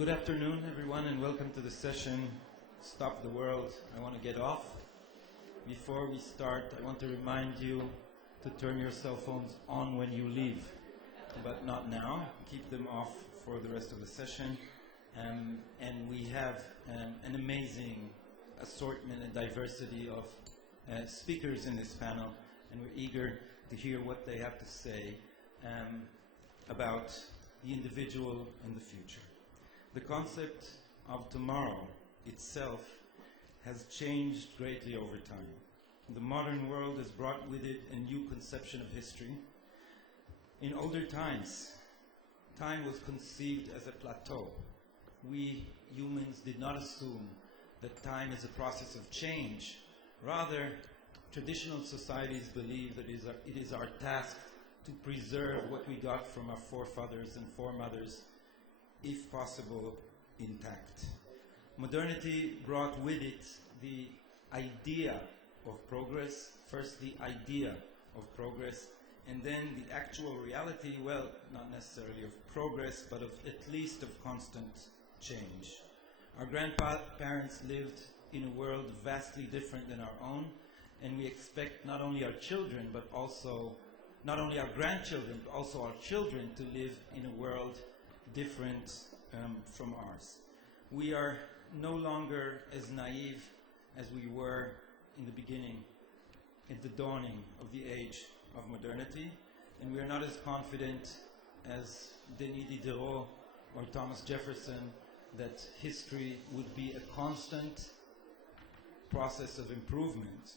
Good afternoon, everyone, and welcome to the session, Stop the World, I Want to Get Off. Before we start, I want to remind you to turn your cell phones on when you leave, but not now. Keep them off for the rest of the session. And we have an amazing assortment and diversity of speakers in this panel, and we're eager to hear what they have to say about the individual and the future. The concept of tomorrow itself has changed greatly over time. The modern world has brought with it a new conception of history. In older times, time was conceived as a plateau. We humans did not assume that time is a process of change. Rather, traditional societies believe that it is our task to preserve what we got from our forefathers and foremothers, if possible, intact. Modernity brought with it the idea of progress, first the idea of progress, and then the actual reality, well, not necessarily of progress, but of at least of constant change. Our grandparents lived in a world vastly different than our own, and we expect not only our children, but also not only our grandchildren, but also our children to live in a world different from ours. We are no longer as naive as we were in the beginning, at the dawning of the age of modernity, and we are not as confident as Denis Diderot or Thomas Jefferson that history would be a constant process of improvement,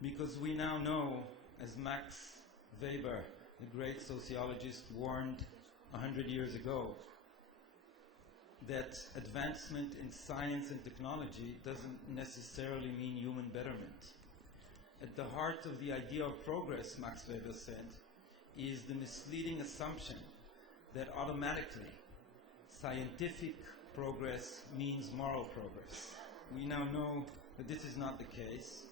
because we now know, as Max Weber, the great sociologist, warned 100 years ago, that advancement in science and technology doesn't necessarily mean human betterment. At the heart of the idea of progress, Max Weber said, is the misleading assumption that automatically scientific progress means moral progress. We now know that this is not the case,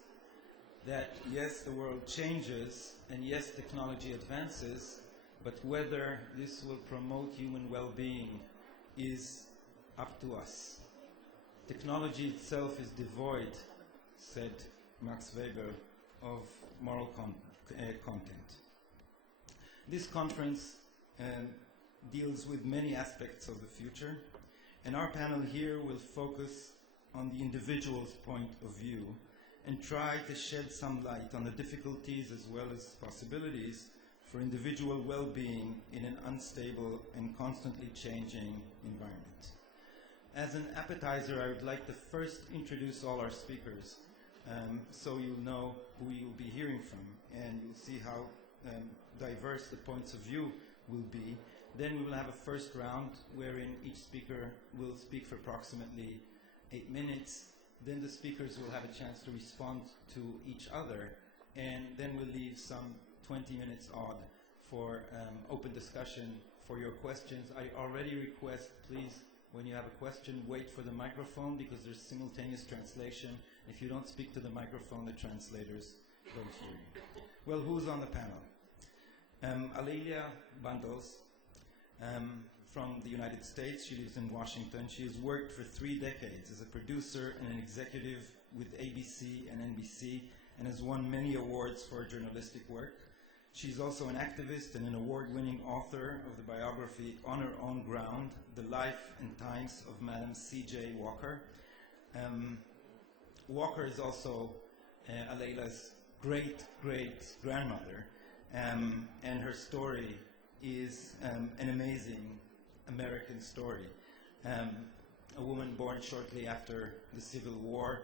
that yes, the world changes, and yes, technology advances, but whether this will promote human well-being is up to us. Technology itself is devoid, said Max Weber, of moral content. This conference deals with many aspects of the future, and our panel here will focus on the individual's point of view and try to shed some light on the difficulties as well as possibilities for individual well-being in an unstable and constantly changing environment. As an appetizer, I would like to first introduce all our speakers, so you'll know who you'll be hearing from, and you'll see how diverse the points of view will be. Then we will have a first round wherein each speaker will speak for approximately 8 minutes. Then the speakers will have a chance to respond to each other, and then we'll leave some 20 minutes odd for open discussion for your questions. I already request, please, when you have a question, wait for the microphone, because there's simultaneous translation. If you don't speak to the microphone, the translators don't hear you. Well, who's on the panel? Alelia Bandos from the United States. She lives in Washington. She has worked for 3 decades as a producer and an executive with ABC and NBC, and has won many awards for her journalistic work. She's also an activist and an award-winning author of the biography On Her Own Ground, The Life and Times of Madam C.J. Walker. Walker is also Alela's great-great-grandmother, and her story is an amazing American story. A woman born shortly after the Civil War,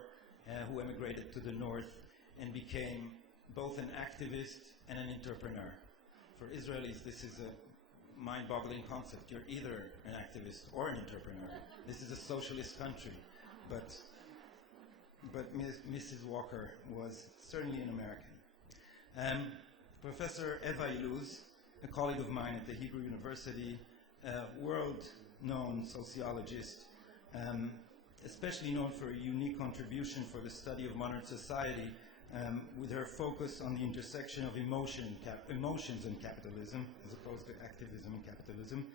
who emigrated to the North and became both an activist and an entrepreneur. For Israelis, this is a mind-boggling concept. You're either an activist or an entrepreneur. This is a socialist country, but Mrs. Walker was certainly an American. Professor Eva Iluz, a colleague of mine at the Hebrew University, a world-known sociologist, especially known for a unique contribution for the study of modern society, with her focus on the intersection of emotions and capitalism, as opposed to activism and capitalism.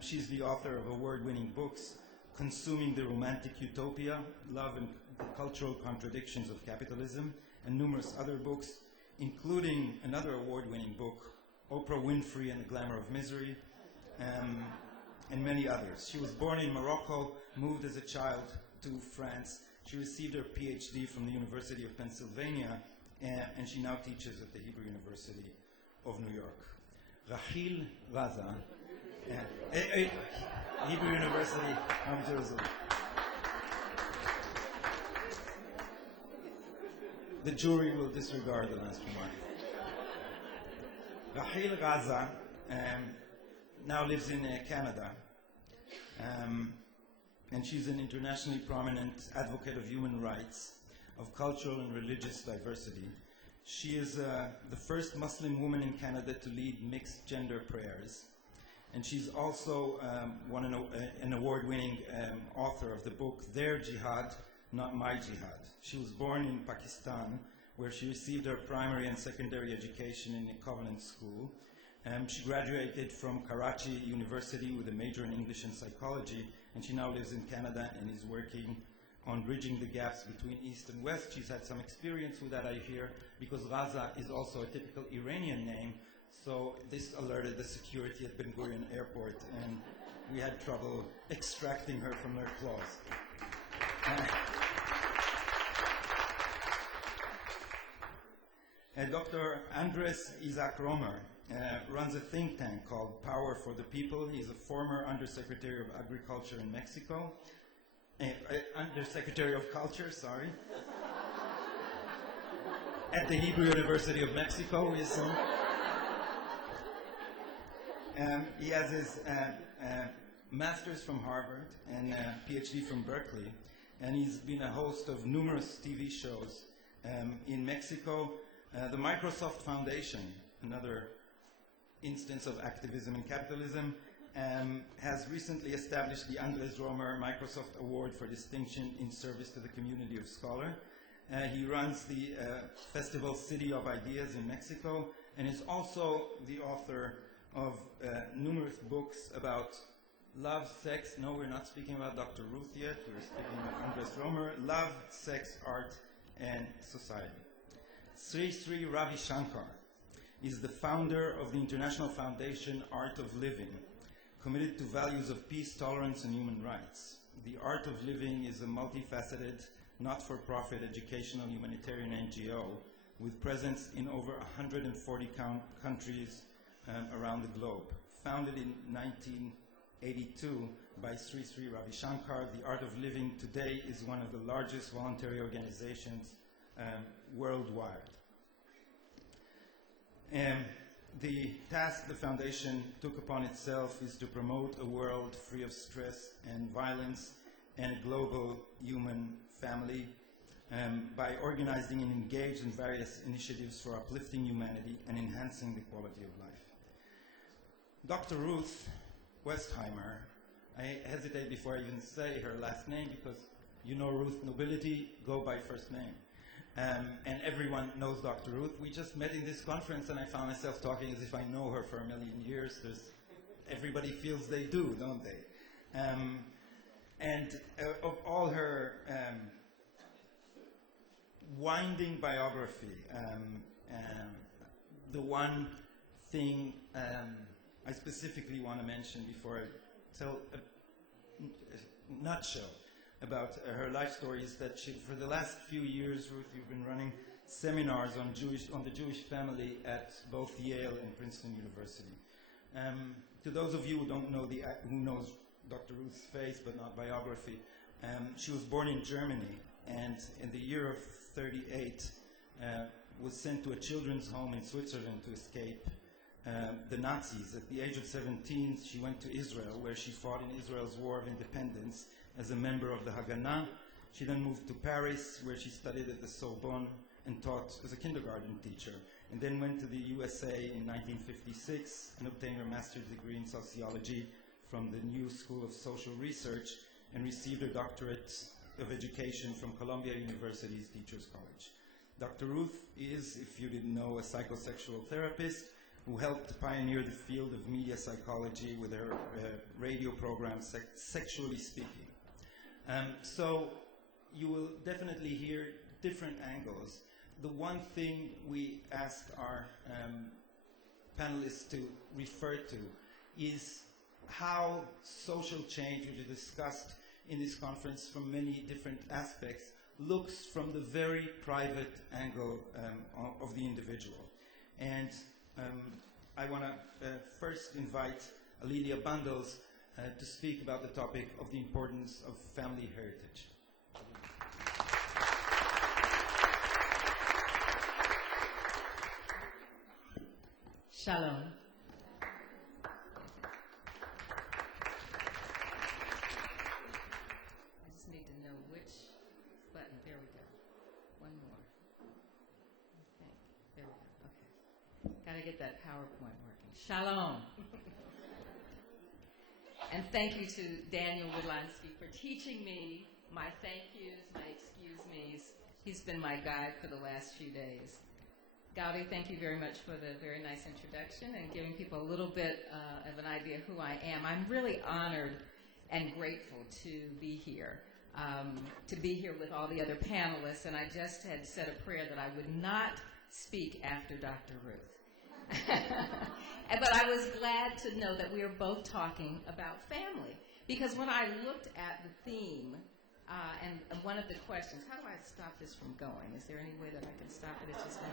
She's the author of award-winning books, Consuming the Romantic Utopia, Love and the Cultural Contradictions of Capitalism, and numerous other books, including another award-winning book, Oprah Winfrey and the Glamour of Misery, and many others. She was born in Morocco, moved as a child to France. She received her PhD from the University of Pennsylvania, and she now teaches at the Hebrew University of New York. Rahil Raza, Hebrew University of Jerusalem. The jury will disregard the last remark. Rahil Raza now lives in Canada, and she's an internationally prominent advocate of human rights, of cultural and religious diversity. She is the first Muslim woman in Canada to lead mixed gender prayers, and she's also an award-winning author of the book Their Jihad, Not My Jihad. She was born in Pakistan, where she received her primary and secondary education in a Covenant school. She graduated from Karachi University with a major in English and psychology, and she now lives in Canada and is working on bridging the gaps between East and West. She's had some experience with that, I hear, because Raza is also a typical Iranian name, so this alerted the security at Ben Gurion Airport, and we had trouble extracting her from their claws. Dr. Andres Isaac Romer runs a think tank called Power for the People. He's a former Undersecretary of Agriculture in Mexico. Undersecretary of Culture, sorry. At the Hebrew University of Mexico, we assume. He has his master's from Harvard and a PhD from Berkeley, and he's been a host of numerous TV shows in Mexico. The Microsoft Foundation, another instance of activism in capitalism, has recently established the Andres Romer Microsoft Award for Distinction in Service to the Community of Scholar. He runs the festival City of Ideas in Mexico, and is also the author of numerous books about love, sex. No, we're not speaking about Dr. Ruth yet. We're speaking about Andres Romer. Love, sex, art, and society. Sri Sri Ravi Shankar is the founder of the International Foundation Art of Living, committed to values of peace, tolerance, and human rights. The Art of Living is a multifaceted, not-for-profit educational humanitarian NGO with presence in over 140 countries around the globe. Founded in 1982 by Sri Sri Ravi Shankar, the Art of Living today is one of the largest voluntary organizations worldwide. The task the foundation took upon itself is to promote a world free of stress and violence and a global human family by organizing and engaged in various initiatives for uplifting humanity and enhancing the quality of life. Dr. Ruth Westheimer, I hesitate before I even say her last name because you know Ruth nobility, go by first name. And everyone knows Dr. Ruth. We just met in this conference and I found myself talking as if I know her for a million years. Everybody feels they do, don't they? Of all her winding biography, the one thing I specifically want to mention before I tell a nutshell about her life story is that for the last few years, Ruth, you've been running seminars on the Jewish family at both Yale and Princeton University. To those of you who don't know who knows Dr. Ruth's face but not biography, she was born in Germany and in the year of 38 was sent to a children's home in Switzerland to escape the Nazis. At the age of 17, she went to Israel, where she fought in Israel's War of Independence as a member of the Haganah. She then moved to Paris, where she studied at the Sorbonne and taught as a kindergarten teacher, and then went to the USA in 1956 and obtained her master's degree in sociology from the New School of Social Research and received her doctorate of education from Columbia University's Teachers College. Dr. Ruth is, if you didn't know, a psychosexual therapist who helped pioneer the field of media psychology with her radio program, Sexually Speaking. So you will definitely hear different angles. The one thing we ask our panelists to refer to is how social change, which is discussed in this conference from many different aspects, looks from the very private angle of the individual. And I want to first invite Alilia Bundles to speak about the topic of the importance of family heritage. Shalom. I just need to know which button. There we go. One more. I think. There we go. Okay. Got to get that PowerPoint working. Shalom. And thank you to Daniel Woodlansky for teaching me my thank yous, my excuse me's. He's been my guide for the last few days. Gaudi, thank you very much for the very nice introduction and giving people a little bit of an idea of who I am. I'm really honored and grateful to be here with all the other panelists, and I just had said a prayer that I would not speak after Dr. Ruth. But I was glad to know that we are both talking about family, because when I looked at the theme, and one of the questions, how do I stop this from going? Is there any way that I can stop it? It's just going.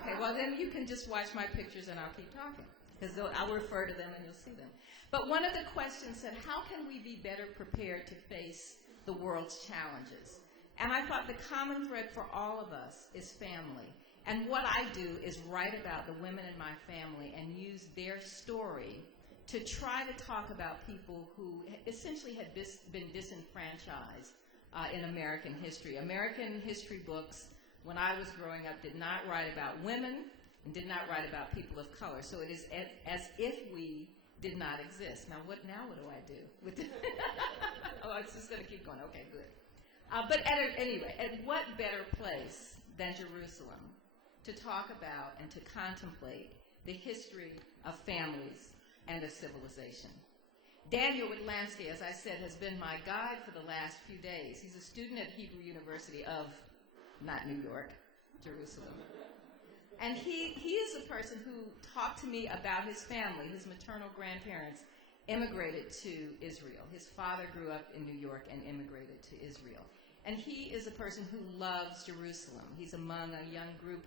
Okay, well then you can just watch my pictures and I'll keep talking, because I'll refer to them and you'll see them. But one of the questions said, how can we be better prepared to face the world's challenges? And I thought the common thread for all of us is family. And what I do is write about the women in my family and use their story to try to talk about people who essentially had been disenfranchised in American history. American history books, when I was growing up, did not write about women and did not write about people of color. So it is as if we did not exist. Now what do I do? Oh, it's just going to keep going. Okay, good. But anyway, at what better place than Jerusalem to talk about and to contemplate the history of families and of civilization. Daniel Woodlansky, as I said, has been my guide for the last few days. He's a student at Hebrew University of, not New York, Jerusalem. And he is the person who talked to me about his family. His maternal grandparents immigrated to Israel. His father grew up in New York and immigrated to Israel. And he is a person who loves Jerusalem. He's among a young group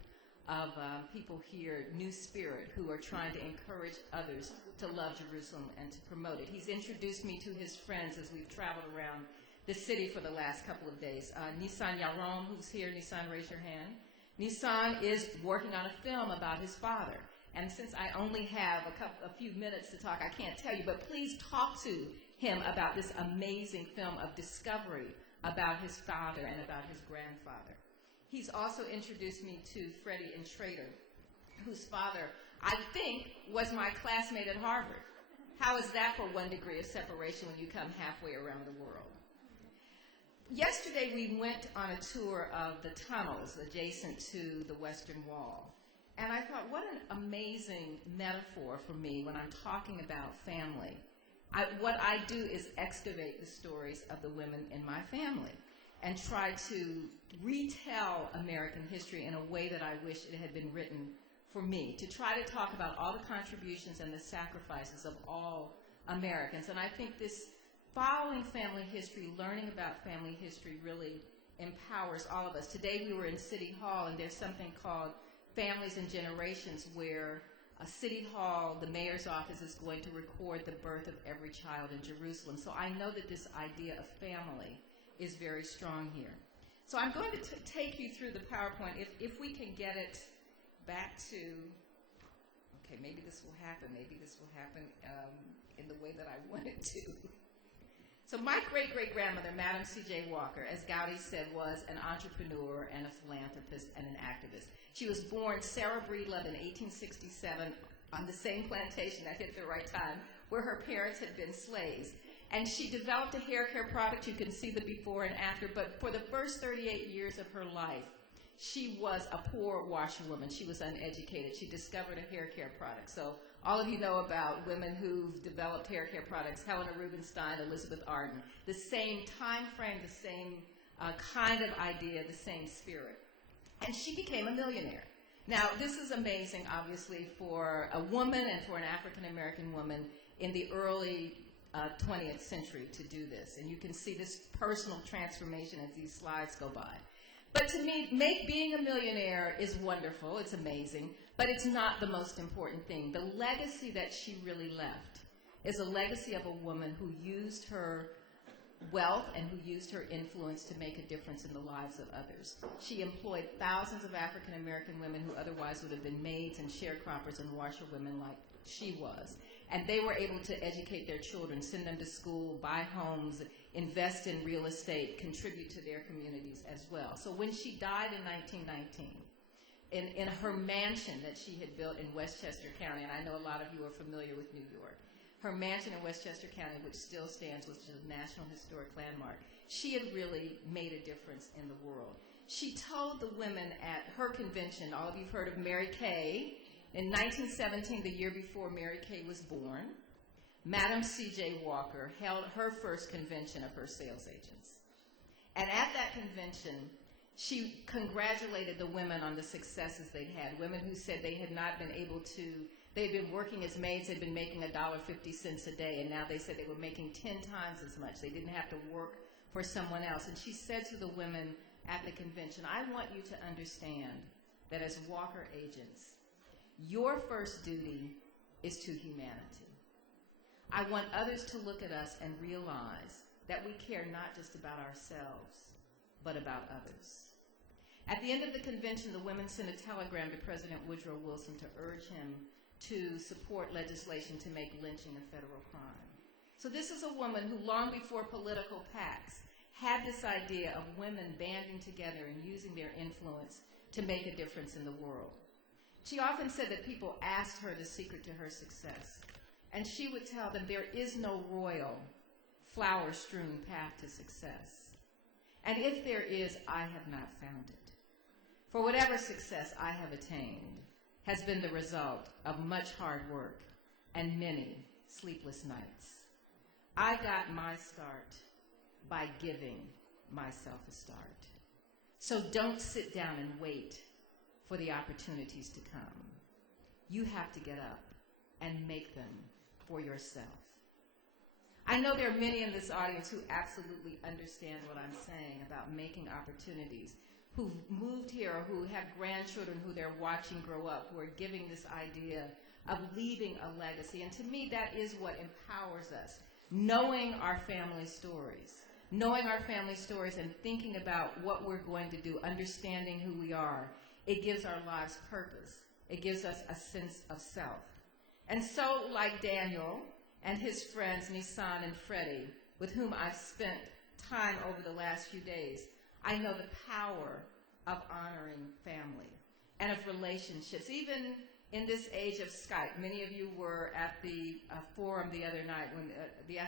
of people here, New Spirit, who are trying to encourage others to love Jerusalem and to promote it. He's introduced me to his friends as we've traveled around the city for the last couple of days. Nissan Yaron, who's here. Nissan, raise your hand. Nissan is working on a film about his father. And since I only have a few minutes to talk, I can't tell you, but please talk to him about this amazing film of discovery about his father and about his grandfather. He's also introduced me to Freddie and Schrader, whose father, I think, was my classmate at Harvard. How is that for 1 degree of separation when you come halfway around the world? Yesterday, we went on a tour of the tunnels adjacent to the Western Wall. And I thought, what an amazing metaphor for me when I'm talking about family. What I do is excavate the stories of the women in my family and try to retell American history in a way that I wish it had been written for me, to try to talk about all the contributions and the sacrifices of all Americans. And I think this following family history, learning about family history, really empowers all of us. Today we were in City Hall, and there's something called Families and Generations, where City Hall, the mayor's office, is going to record the birth of every child in Jerusalem. So I know that this idea of family is very strong here. So I'm going to take you through the PowerPoint. If we can get it back to, okay, maybe this will happen. Maybe this will happen in the way that I want it to. So my great-great-grandmother, Madam C.J. Walker, as Gaudi said, was an entrepreneur and a philanthropist and an activist. She was born Sarah Breedlove in 1867 on the same plantation, that hit the right time, where her parents had been slaves. And she developed a hair care product. You can see the before and after. But for the first 38 years of her life, she was a poor washerwoman. She was uneducated. She discovered a hair care product. So all of you know about women who've developed hair care products, Helena Rubinstein, Elizabeth Arden. The same time frame, the same kind of idea, the same spirit. And she became a millionaire. Now, this is amazing, obviously, for a woman and for an African-American woman in the early 20th century to do this. And you can see this personal transformation as these slides go by. But to me, being a millionaire is wonderful, it's amazing, but it's not the most important thing. The legacy that she really left is a legacy of a woman who used her wealth and who used her influence to make a difference in the lives of others. She employed thousands of African American women who otherwise would have been maids and sharecroppers and washerwomen like she was. And they were able to educate their children, send them to school, buy homes, invest in real estate, contribute to their communities as well. So when she died in 1919, in her mansion that she had built in Westchester County, and I know a lot of you are familiar with New York, her mansion in Westchester County, which still stands, which is a National Historic Landmark, she had really made a difference in the world. She told the women at her convention, all of you have heard of Mary Kay. In 1917, the year before Mary Kay was born, Madam C.J. Walker held her first convention of her sales agents. And at that convention, she congratulated the women on the successes they'd had, women who said they had not been able to, they had been working as maids, they'd been making $1.50 a day, and now they said they were making 10 times as much. They didn't have to work for someone else. And she said to the women at the convention, I want you to understand that as Walker agents, your first duty is to humanity. I want others to look at us and realize that we care not just about ourselves, but about others. At the end of the convention, the women sent a telegram to President Woodrow Wilson to urge him to support legislation to make lynching a federal crime. So this is a woman who, long before political pacts, had this idea of women banding together and using their influence to make a difference in the world. She often said that people asked her the secret to her success, and she would tell them there is no royal, flower-strewn path to success. And if there is, I have not found it. For whatever success I have attained has been the result of much hard work and many sleepless nights. I got my start by giving myself a start. So don't sit down and wait for the opportunities to come. You have to get up and make them for yourself. I know there are many in this audience who absolutely understand what I'm saying about making opportunities, who've moved here or who have grandchildren who they're watching grow up, who are giving this idea of leaving a legacy. And to me, that is what empowers us, knowing our family stories. Knowing our family stories and thinking about what we're going to do, understanding who we are, it gives our lives purpose. It gives us a sense of self. And so, like Daniel and his friends, Nissan and Freddie, with whom I've spent time over the last few days, I know the power of honoring family and of relationships. Even in this age of Skype, many of you were at the forum the other night, the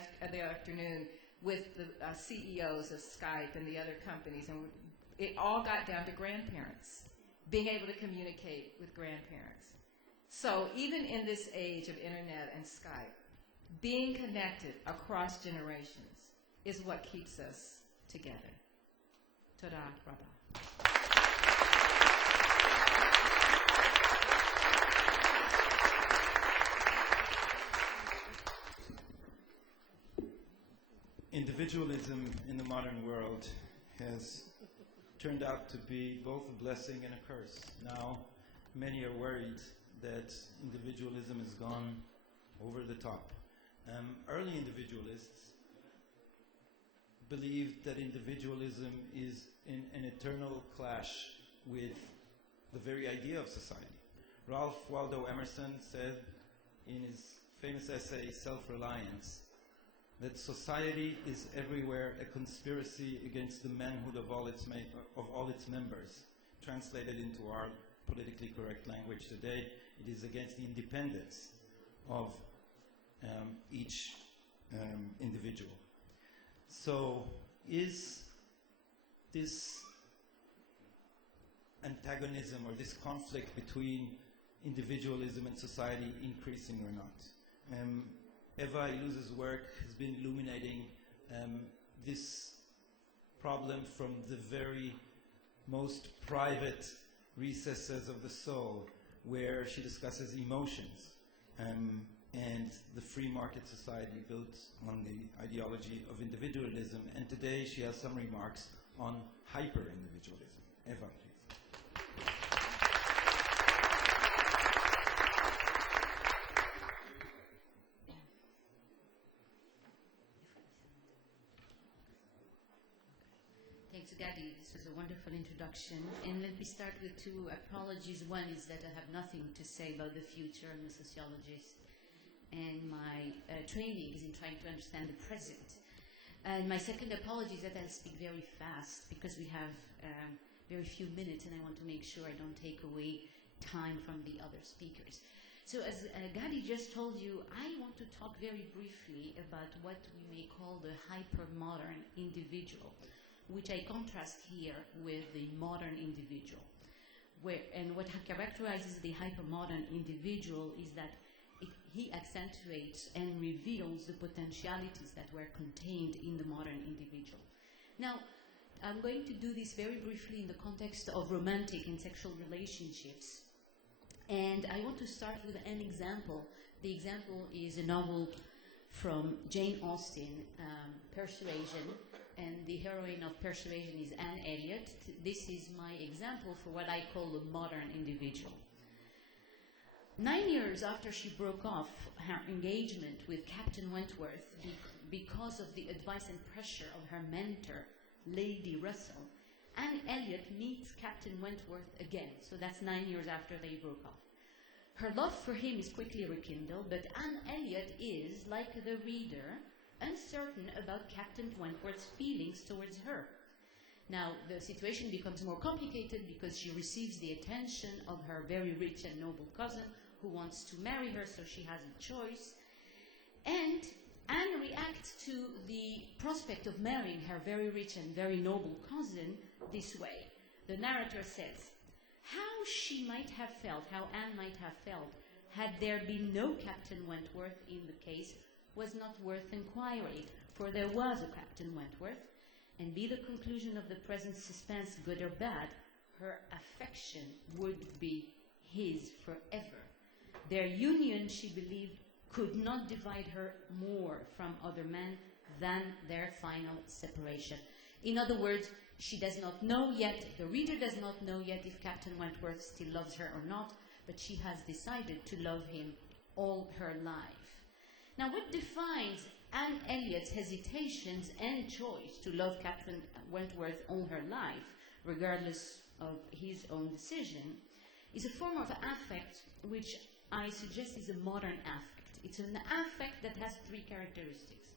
afternoon, with the CEOs of Skype and the other companies, and it all got down to grandparents, being able to communicate with grandparents. So even in this age of internet and Skype, being connected across generations is what keeps us together. Toda Rabba. Individualism in the modern world has turned out to be both a blessing and a curse. Now, many are worried that individualism has gone over the top. Early individualists believed that individualism is in an eternal clash with the very idea of society. Ralph Waldo Emerson said in his famous essay, Self-Reliance, that society is everywhere a conspiracy against the manhood of all its members. Translated into our politically correct language today, it is against the independence of each individual. So is this antagonism or this conflict between individualism and society increasing or not. Eva Iluz's work has been illuminating this problem from the very most private recesses of the soul, where she discusses emotions and the free market society built on the ideology of individualism. And today she has some remarks on hyper-individualism. Eva, please. Thanks, Gadi. This was a wonderful introduction. And let me start with two apologies. One is that I have nothing to say about the future. I'm a sociologist, and my training is in trying to understand the present. And my second apology is that I'll speak very fast because we have very few minutes, and I want to make sure I don't take away time from the other speakers. So as Gadi just told you, I want to talk very briefly about what we may call the hyper-modern individual, which I contrast here with the modern individual. And what characterizes the hyper-modern individual is that he accentuates and reveals the potentialities that were contained in the modern individual. Now, I'm going to do this very briefly in the context of romantic and sexual relationships. And I want to start with an example. The example is a novel from Jane Austen, Persuasion, and the heroine of Persuasion is Anne Elliot. This is my example for what I call a modern individual. 9 years after she broke off her engagement with Captain Wentworth because of the advice and pressure of her mentor, Lady Russell, Anne Elliot meets Captain Wentworth again. So that's 9 years after they broke off. Her love for him is quickly rekindled, but Anne Elliot is, like the reader, uncertain about Captain Wentworth's feelings towards her. Now, the situation becomes more complicated because she receives the attention of her very rich and noble cousin who wants to marry her, so she has a choice. And Anne reacts to the prospect of marrying her very rich and very noble cousin this way. The narrator says, how she might have felt, how Anne might have felt, had there been no Captain Wentworth in the case was not worth inquiry, for there was a Captain Wentworth, and be the conclusion of the present suspense good or bad, her affection would be his forever. Their union, she believed, could not divide her more from other men than their final separation. In other words, she does not know yet, the reader does not know yet if Captain Wentworth still loves her or not, but she has decided to love him all her life. Now, what defines Anne Elliot's hesitations and choice to love Captain Wentworth all her life, regardless of his own decision, is a form of affect which I suggest is a modern affect. It's an affect that has three characteristics.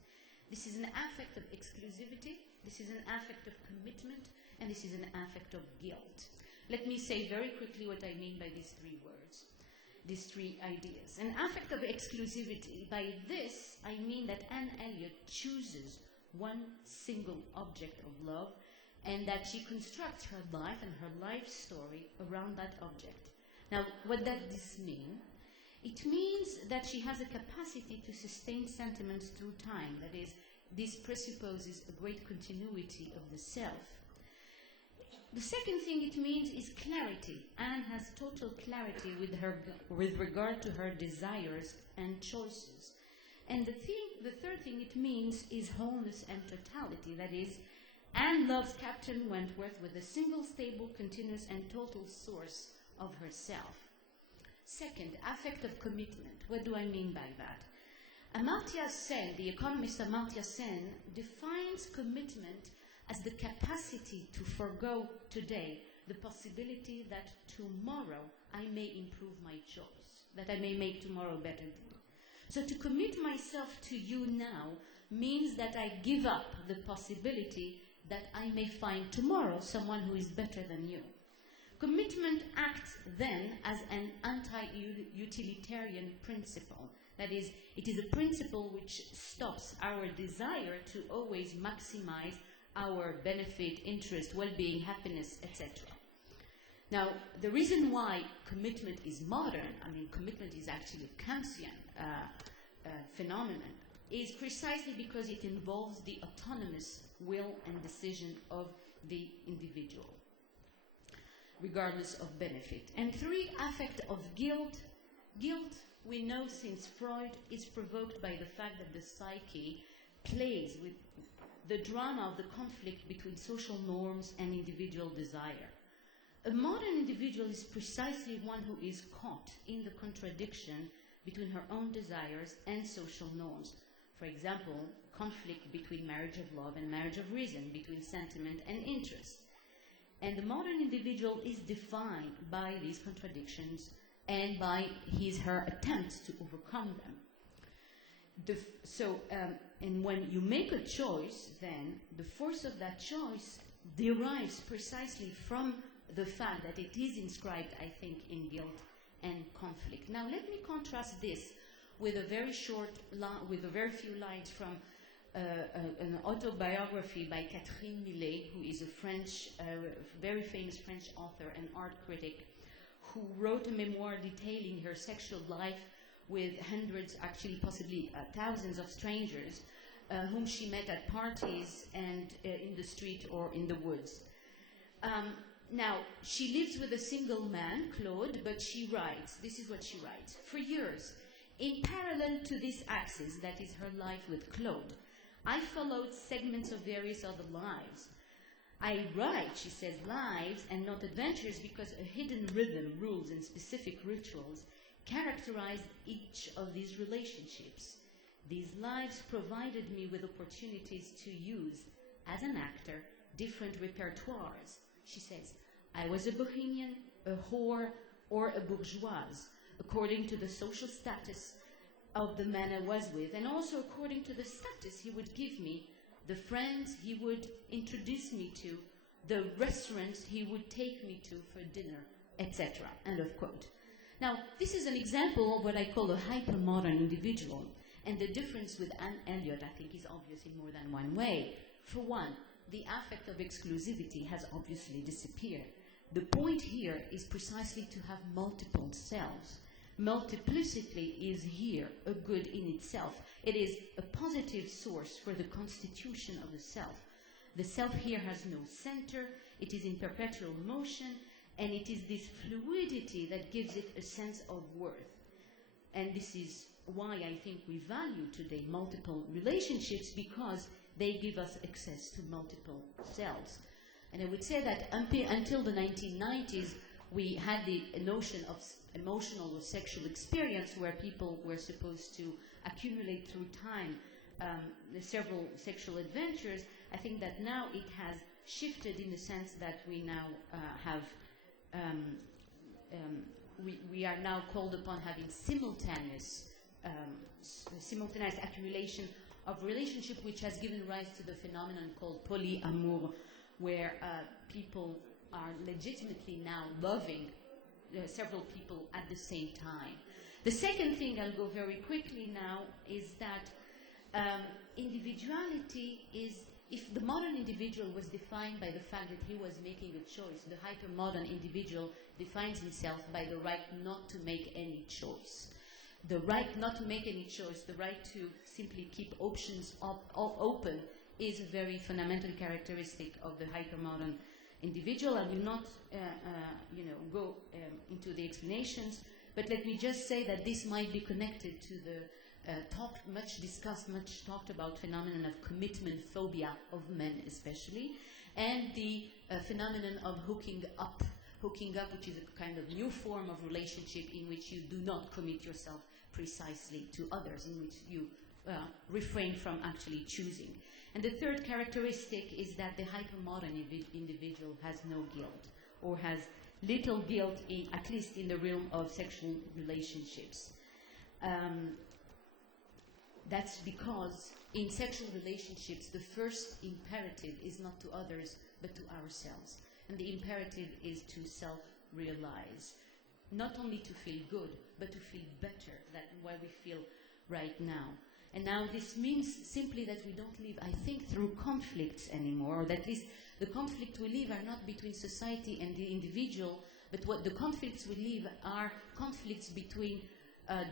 This is an affect of exclusivity, this is an affect of commitment, and this is an affect of guilt. Let me say very quickly what I mean by these three words, these three ideas. An affect of exclusivity, by this I mean that Anne Elliot chooses one single object of love and that she constructs her life and her life story around that object. Now, what does this mean? It means that she has a capacity to sustain sentiments through time. That is, this presupposes a great continuity of the self. The second thing it means is clarity. Anne has total clarity with regard to her desires and choices. And the third thing it means is wholeness and totality. That is, Anne loves Captain Wentworth with a single, stable, continuous, and total source of herself. Second, affect of commitment. What do I mean by that? Amartya Sen, the economist Amartya Sen, defines commitment as the capacity to forego today the possibility that tomorrow I may improve my choice, that I may make tomorrow better. So to commit myself to you now means that I give up the possibility that I may find tomorrow someone who is better than you. Commitment acts then as an anti-utilitarian principle. That is, it is a principle which stops our desire to always maximize our benefit, interest, well-being, happiness, etc. Now, the reason why commitment is modern, I mean, commitment is actually a Kantian phenomenon, is precisely because it involves the autonomous will and decision of the individual, regardless of benefit. And 3, affect of guilt. Guilt, we know since Freud, is provoked by the fact that the psyche plays with the drama of the conflict between social norms and individual desire. A modern individual is precisely one who is caught in the contradiction between her own desires and social norms. For example, conflict between marriage of love and marriage of reason, between sentiment and interest. And the modern individual is defined by these contradictions and by her attempts to overcome them. And when you make a choice, then the force of that choice derives precisely from the fact that it is inscribed, I think, in guilt and conflict. Now, let me contrast this with a very few lines from an autobiography by Catherine Millet, who is a French, very famous French author and art critic, who wrote a memoir detailing her sexual life with hundreds, actually possibly thousands of strangers whom she met at parties and in the street or in the woods. Now, she lives with a single man, Claude, but she writes, this is what she writes: for years, in parallel to this axis, that is her life with Claude, I followed segments of various other lives. I write, she says, lives and not adventures because a hidden rhythm, rules, and specific rituals characterized each of these relationships. These lives provided me with opportunities to use, as an actor, different repertoires. She says, I was a bohemian, a whore, or a bourgeoise, according to the social status of the man I was with, and also according to the status he would give me, the friends he would introduce me to, the restaurants he would take me to for dinner, etc. End of quote. Now, this is an example of what I call a hypermodern individual, and the difference with Anne Elliot, I think, is obvious in more than one way. For one, the affect of exclusivity has obviously disappeared. The point here is precisely to have multiple selves. Multiplicity is here a good in itself. It is a positive source for the constitution of the self. The self here has no center, it is in perpetual motion, and it is this fluidity that gives it a sense of worth. And this is why I think we value today multiple relationships, because they give us access to multiple selves. And I would say that until the 1990s, we had the notion of emotional or sexual experience where people were supposed to accumulate through time several sexual adventures. I think that now it has shifted in the sense that we now we are now called upon having simultaneous accumulation of relationship, which has given rise to the phenomenon called polyamour, where people are legitimately now loving several people at the same time. The second thing, I'll go very quickly now, is that individuality is, if the modern individual was defined by the fact that he was making a choice, the hypermodern individual defines himself by the right not to make any choice. The right not to make any choice, the right to simply keep options open, is a very fundamental characteristic of the hypermodern individual. I will not go into the explanations, but let me just say that this might be connected to the much discussed, much talked about phenomenon of commitment phobia of men especially, and the phenomenon of hooking up, which is a kind of new form of relationship in which you do not commit yourself precisely to others, in which you refrain from actually choosing. And the third characteristic is that the hypermodern individual has no guilt, or has little guilt, at least in the realm of sexual relationships. That's because in sexual relationships, the first imperative is not to others, but to ourselves. And the imperative is to self-realize, not only to feel good, but to feel better than what we feel right now. And now this means simply that we don't live, I think, through conflicts anymore, or that at least the conflict we live are not between society and the individual, But what the conflicts we live are conflicts between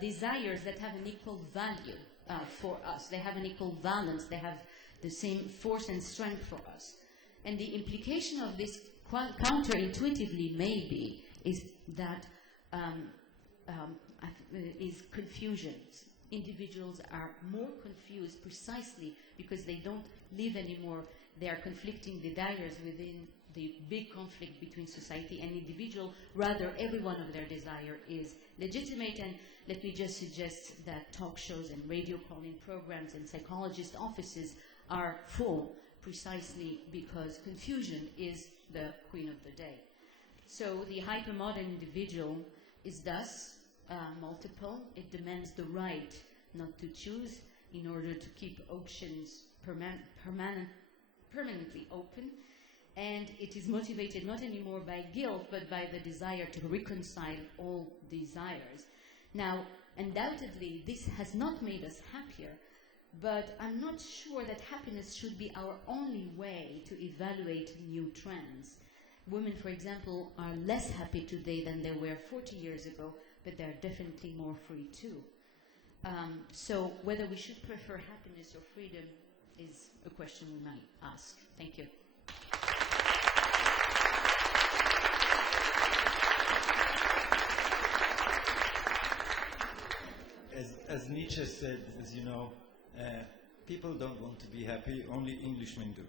desires that have an equal value for us. They have an equal valence. They have the same force and strength for us. And the implication of this counterintuitively maybe is that is confusion. Individuals are more confused precisely because they don't live anymore. They are conflicting desires within the big conflict between society and individual. Rather, every one of their desire is legitimate. And let me just suggest that talk shows and radio calling programs and psychologist offices are full precisely because confusion is the queen of the day. So the hypermodern individual is thus multiple. It demands the right not to choose in order to keep oceans permanently open. And it is motivated not anymore by guilt, but by the desire to reconcile all desires. Now, undoubtedly, this has not made us happier, but I'm not sure that happiness should be our only way to evaluate new trends. Women, for example, are less happy today than they were 40 years ago, but they're definitely more free too. So whether we should prefer happiness or freedom is a question we might ask. Thank you. As Nietzsche said, as you know, people don't want to be happy, only Englishmen do.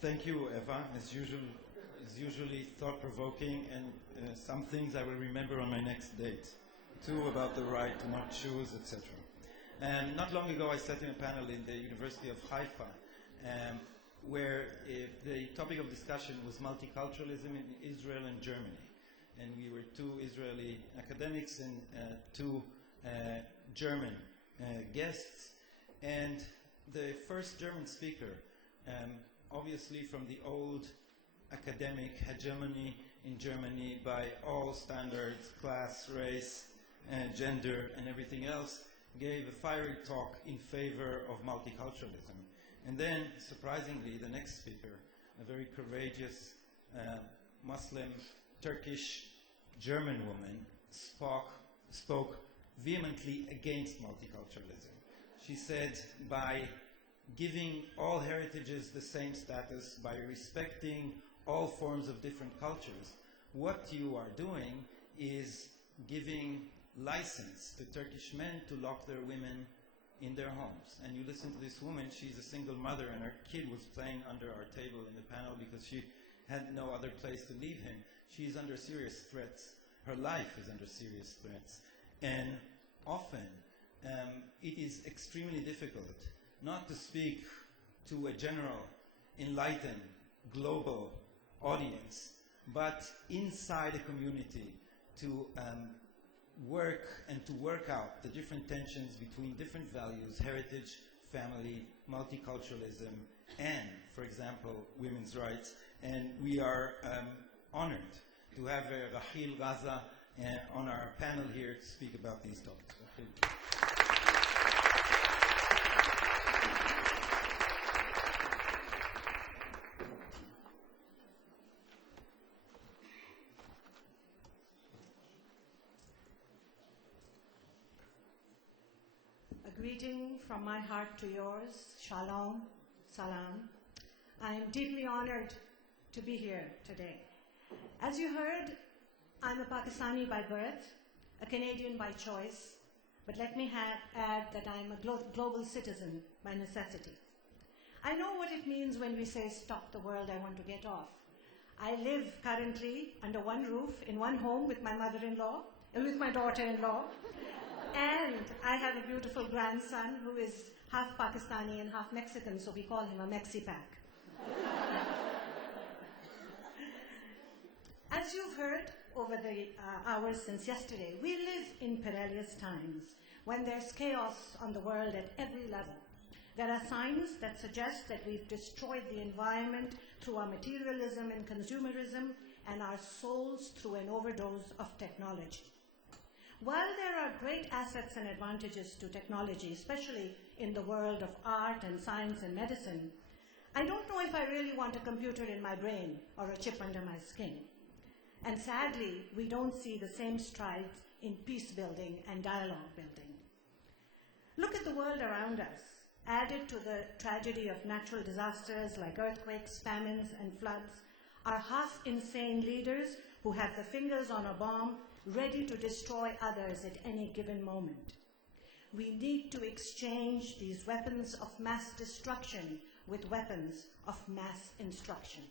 Thank you, Eva. As usually thought-provoking, and some things I will remember on my next date, too, about the right to not choose, etc. Not long ago, I sat in a panel in the University of Haifa, where the topic of discussion was multiculturalism in Israel and Germany. And we were two Israeli academics and two German guests. And the first German speaker, obviously from the old academic hegemony in Germany by all standards, class, race, gender, and everything else, gave a fiery talk in favor of multiculturalism. And then, surprisingly, the next speaker, a very courageous Muslim, Turkish, German woman, spoke vehemently against multiculturalism. She said, by giving all heritages the same status, by respecting all forms of different cultures, what you are doing is giving license to Turkish men to lock their women in their homes. And you listen to this woman, she's a single mother, and her kid was playing under our table in the panel because she had no other place to leave him. She's under serious threats. Her life is under serious threats. And often it is extremely difficult not to speak to a general, enlightened, global audience, but inside a community to work and to work out the different tensions between different values, heritage, family, multiculturalism, and, for example, women's rights. And we are honored to have Rahil Gaza on our panel here to speak about these topics. A greeting from my heart to yours. Shalom, salam. I am deeply honored to be here today. As you heard, I'm a Pakistani by birth, a Canadian by choice, but let me add that I'm a global citizen by necessity. I know what it means when we say, stop the world, I want to get off. I live currently under one roof, in one home with my mother-in-law, and with my daughter-in-law, and I have a beautiful grandson who is half Pakistani and half Mexican, so we call him a Mexipack. As you've heard over the hours since yesterday, we live in perilous times when there's chaos on the world at every level. There are signs that suggest that we've destroyed the environment through our materialism and consumerism and our souls through an overdose of technology. While there are great assets and advantages to technology, especially in the world of art and science and medicine, I don't know if I really want a computer in my brain or a chip under my skin. And sadly, we don't see the same strides in peace building and dialogue building. Look at the world around us. Added to the tragedy of natural disasters like earthquakes, famines, and floods, are half-insane leaders who have their fingers on a bomb, ready to destroy others at any given moment. We need to exchange these weapons of mass destruction with weapons of mass instruction,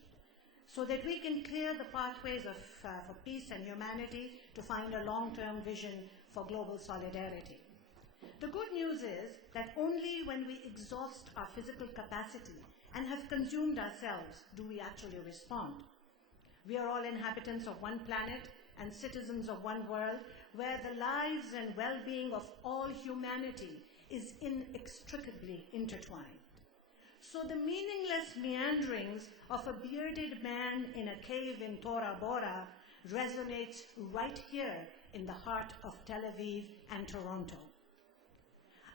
so that we can clear the pathways for peace and humanity to find a long-term vision for global solidarity. The good news is that only when we exhaust our physical capacity and have consumed ourselves do we actually respond. We are all inhabitants of one planet and citizens of one world where the lives and well-being of all humanity is inextricably intertwined. So the meaningless meanderings of a bearded man in a cave in Tora Bora resonates right here in the heart of Tel Aviv and Toronto.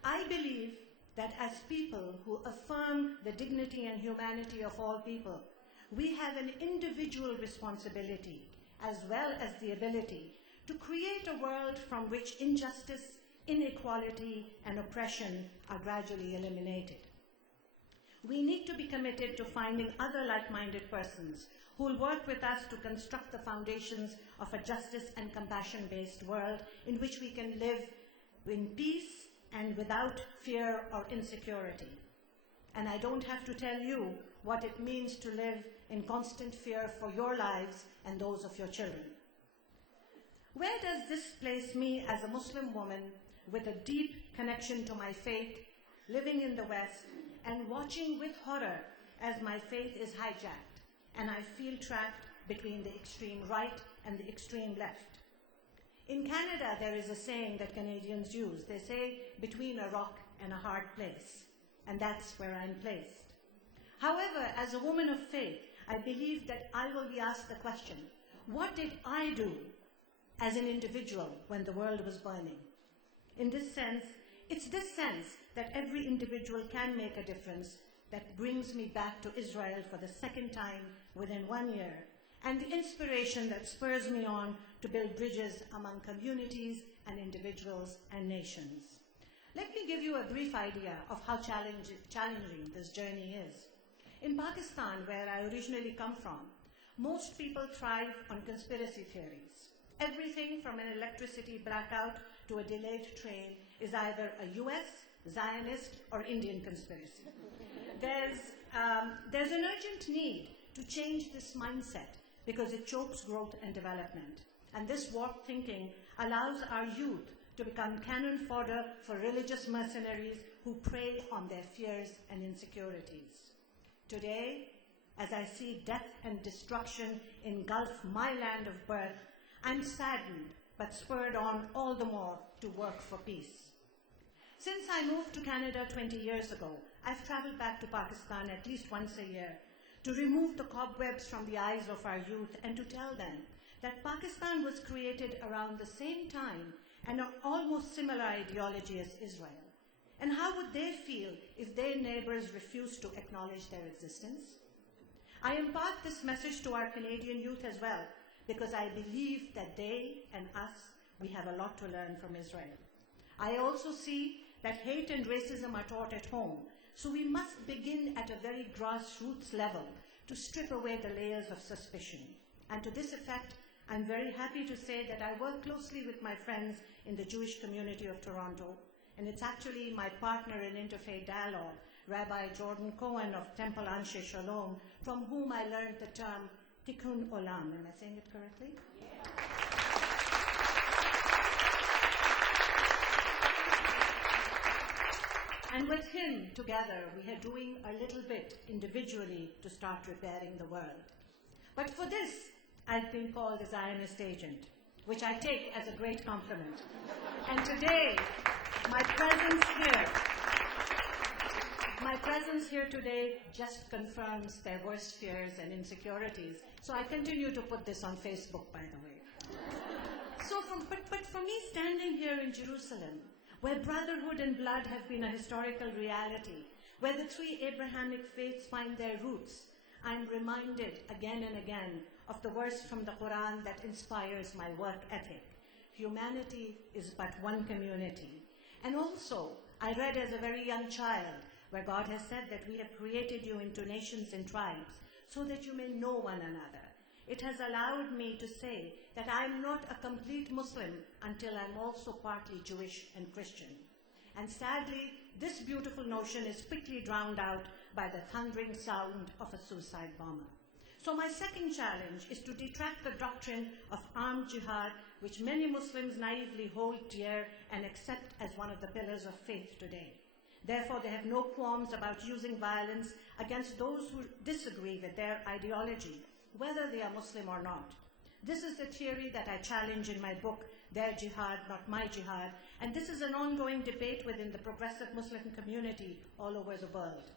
I believe that as people who affirm the dignity and humanity of all people, we have an individual responsibility as well as the ability to create a world from which injustice, inequality, and oppression are gradually eliminated. We need to be committed to finding other like-minded persons who will work with us to construct the foundations of a justice and compassion-based world in which we can live in peace and without fear or insecurity. And I don't have to tell you what it means to live in constant fear for your lives and those of your children. Where does this place me as a Muslim woman with a deep connection to my faith, living in the West, and watching with horror as my faith is hijacked and I feel trapped between the extreme right and the extreme left? In Canada, there is a saying that Canadians use. They say, between a rock and a hard place, and that's where I'm placed. However, as a woman of faith, I believe that I will be asked the question, what did I do as an individual when the world was burning? In this sense, it's this sense that every individual can make a difference that brings me back to Israel for the second time within 1 year, and the inspiration that spurs me on to build bridges among communities and individuals and nations. Let me give you a brief idea of how challenging this journey is. In Pakistan, where I originally come from, most people thrive on conspiracy theories. Everything from an electricity blackout to a delayed train is either a US, Zionist, or Indian conspiracy. There's an urgent need to change this mindset because it chokes growth and development. And this warped thinking allows our youth to become cannon fodder for religious mercenaries who prey on their fears and insecurities. Today, as I see death and destruction engulf my land of birth, I'm saddened but spurred on all the more to work for peace. Since I moved to Canada 20 years ago, I've traveled back to Pakistan at least once a year to remove the cobwebs from the eyes of our youth and to tell them that Pakistan was created around the same time and an almost similar ideology as Israel. And how would they feel if their neighbors refused to acknowledge their existence? I impart this message to our Canadian youth as well, because I believe that they and us, we have a lot to learn from Israel. I also see that hate and racism are taught at home, so we must begin at a very grassroots level to strip away the layers of suspicion. And to this effect, I'm very happy to say that I work closely with my friends in the Jewish community of Toronto, and it's actually my partner in interfaith dialogue, Rabbi Jordan Cohen of Temple Anshe Shalom, from whom I learned the term Tikkun Olam. Am I saying it correctly? Yeah. And with him, together, we are doing a little bit individually to start repairing the world. But for this, I've been called a Zionist agent, which I take as a great compliment. And today, my presence here today just confirms their worst fears and insecurities. So I continue to put this on Facebook, by the way. But for me, standing here in Jerusalem, where brotherhood and blood have been a historical reality, where the three Abrahamic faiths find their roots, I'm reminded again and again of the verse from the Quran that inspires my work ethic. Humanity is but one community. And also, I read as a very young child where God has said that we have created you into nations and tribes so that you may know one another. It has allowed me to say that I'm not a complete Muslim until I'm also partly Jewish and Christian. And sadly, this beautiful notion is quickly drowned out by the thundering sound of a suicide bomber. So my second challenge is to detract the doctrine of armed jihad, which many Muslims naively hold dear and accept as one of the pillars of faith today. Therefore, they have no qualms about using violence against those who disagree with their ideology, whether they are Muslim or not. This is the theory that I challenge in my book, Their Jihad, Not My Jihad, and this is an ongoing debate within the progressive Muslim community all over the world.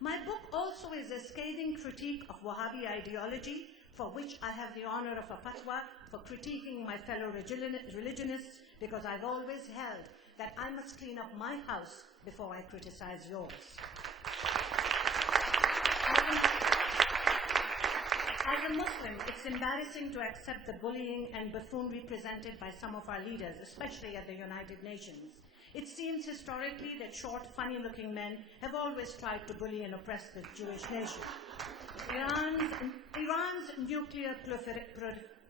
My book also is a scathing critique of Wahhabi ideology, for which I have the honor of a fatwa for critiquing my fellow religionists, because I've always held that I must clean up my house before I criticize yours. As a Muslim, it's embarrassing to accept the bullying and buffoonery presented by some of our leaders, especially at the United Nations. It seems historically that short, funny-looking men have always tried to bully and oppress the Jewish nation. Iran's nuclear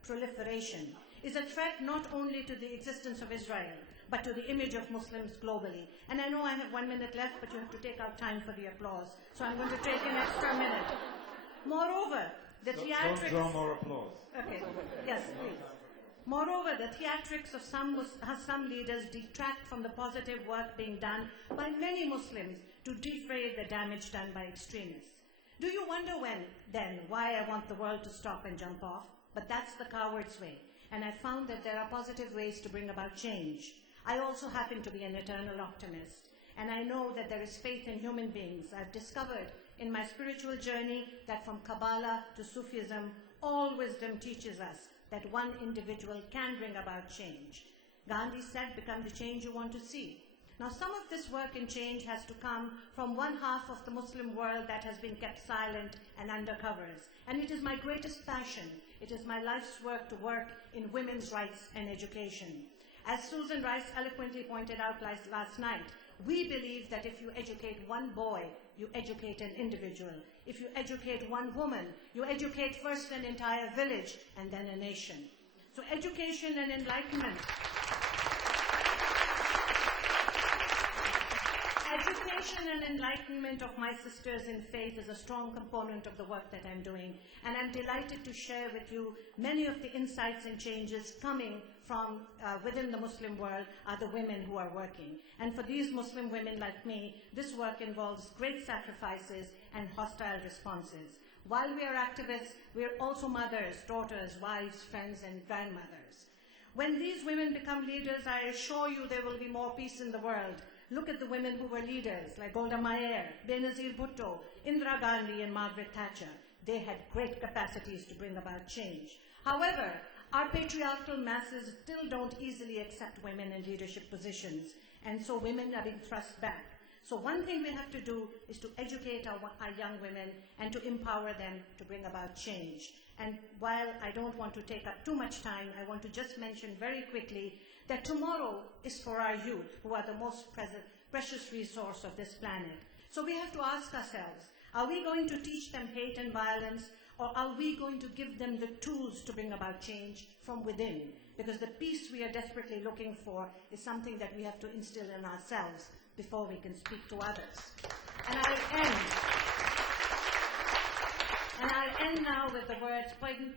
proliferation is a threat not only to the existence of Israel, but to the image of Muslims globally. And I know I have 1 minute left, but you have to take out time for the applause, so I'm going to take an extra minute. Moreover, the theatrics... Don't draw more applause. Okay, yes, please. Moreover, the theatrics of some leaders detract from the positive work being done by many Muslims to defray the damage done by extremists. Do you wonder why I want the world to stop and jump off? But that's the coward's way. And I found that there are positive ways to bring about change. I also happen to be an eternal optimist. And I know that there is faith in human beings. I've discovered in my spiritual journey that from Kabbalah to Sufism, all wisdom teaches us that one individual can bring about change. Gandhi said, become the change you want to see. Now, some of this work and change has to come from one half of the Muslim world that has been kept silent and under covers. And it is my greatest passion. It is my life's work to work in women's rights and education. As Susan Rice eloquently pointed out last night, we believe that if you educate one boy, you educate an individual. If you educate one woman, you educate first an entire village and then a nation. So education and enlightenment. Education and enlightenment of my sisters in faith is a strong component of the work that I'm doing, and I'm delighted to share with you many of the insights and changes coming from within the Muslim world are the women who are working. And for these Muslim women like me, this work involves great sacrifices and hostile responses. While we are activists, we are also mothers, daughters, wives, friends, and grandmothers. When these women become leaders, I assure you there will be more peace in the world. Look at the women who were leaders, like Golda Meir, Benazir Bhutto, Indira Gandhi, and Margaret Thatcher. They had great capacities to bring about change. However, our patriarchal masses still don't easily accept women in leadership positions, and so women are being thrust back. So one thing we have to do is to educate our young women and to empower them to bring about change. And while I don't want to take up too much time, I want to just mention very quickly that tomorrow is for our youth, who are the most precious resource of this planet. So we have to ask ourselves, are we going to teach them hate and violence, or are we going to give them the tools to bring about change from within? Because the peace we are desperately looking for is something that we have to instill in ourselves before we can speak to others. And I'll end now with the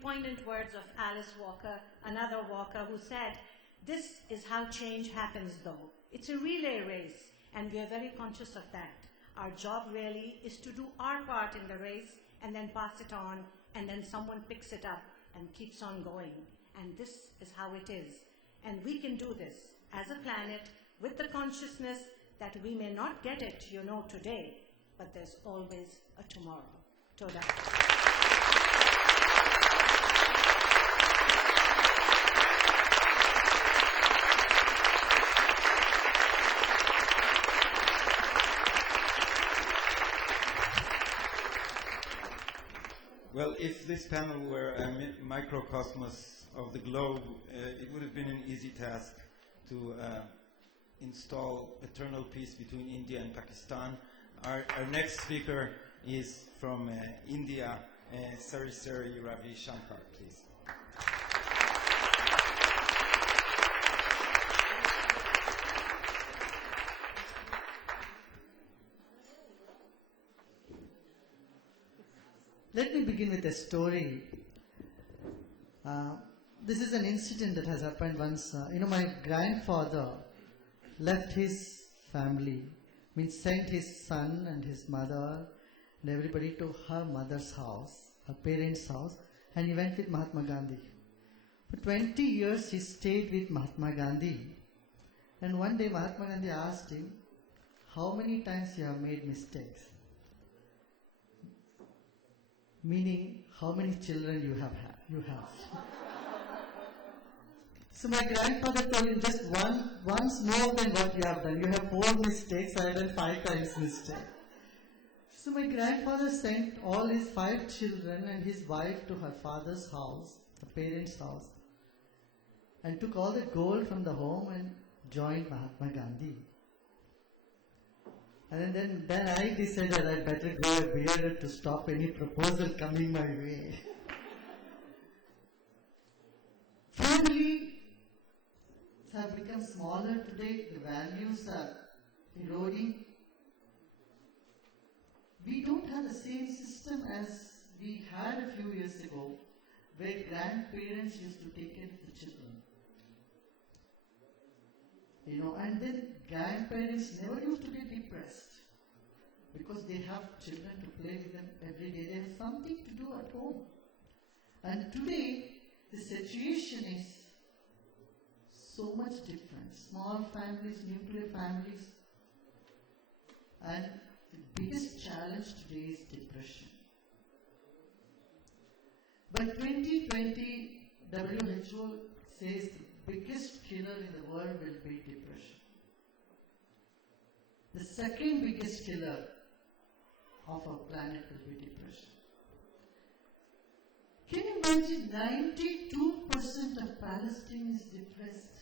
poignant words of Alice Walker, another Walker, who said, "This is how change happens, though. It's a relay race, and we are very conscious of that. Our job really is to do our part in the race and then pass it on, and then someone picks it up and keeps on going. And this is how it is. And we can do this as a planet with the consciousness that we may not get it, today, but there's always a tomorrow." Toda. Well, if this panel were a microcosmos of the globe, it would have been an easy task to install eternal peace between India and Pakistan. Our next speaker is from India, Sari Ravi Shankar, please. Let me begin with a story. This is an incident that has happened once. My grandfather left his family, sent his son and his mother and everybody to her mother's house, her parents' house, and he went with Mahatma Gandhi. For 20 years he stayed with Mahatma Gandhi. And one day Mahatma Gandhi asked him, how many times you have made mistakes? Meaning, how many children you have. So my grandfather told him, just once more than what you have done. You have 4 mistakes, I have done 5 times mistake. So my grandfather sent all his 5 children and his wife to her father's house, the parents' house, and took all the gold from the home and joined Mahatma Gandhi. And then I decided I'd better grow a beard to stop any proposal coming my way. Families have become smaller today, the values are eroding. We don't have the same system as we had a few years ago, where grandparents used to take care of the children. And then grandparents never used to get depressed because they have children to play with them every day. They have something to do at home. And today, the situation is so much different. Small families, nuclear families. And the biggest challenge today is depression. By 2020, WHO says the biggest killer in the world will be depression. The second biggest killer of our planet will be depression. Can you imagine 92% of Palestinians depressed?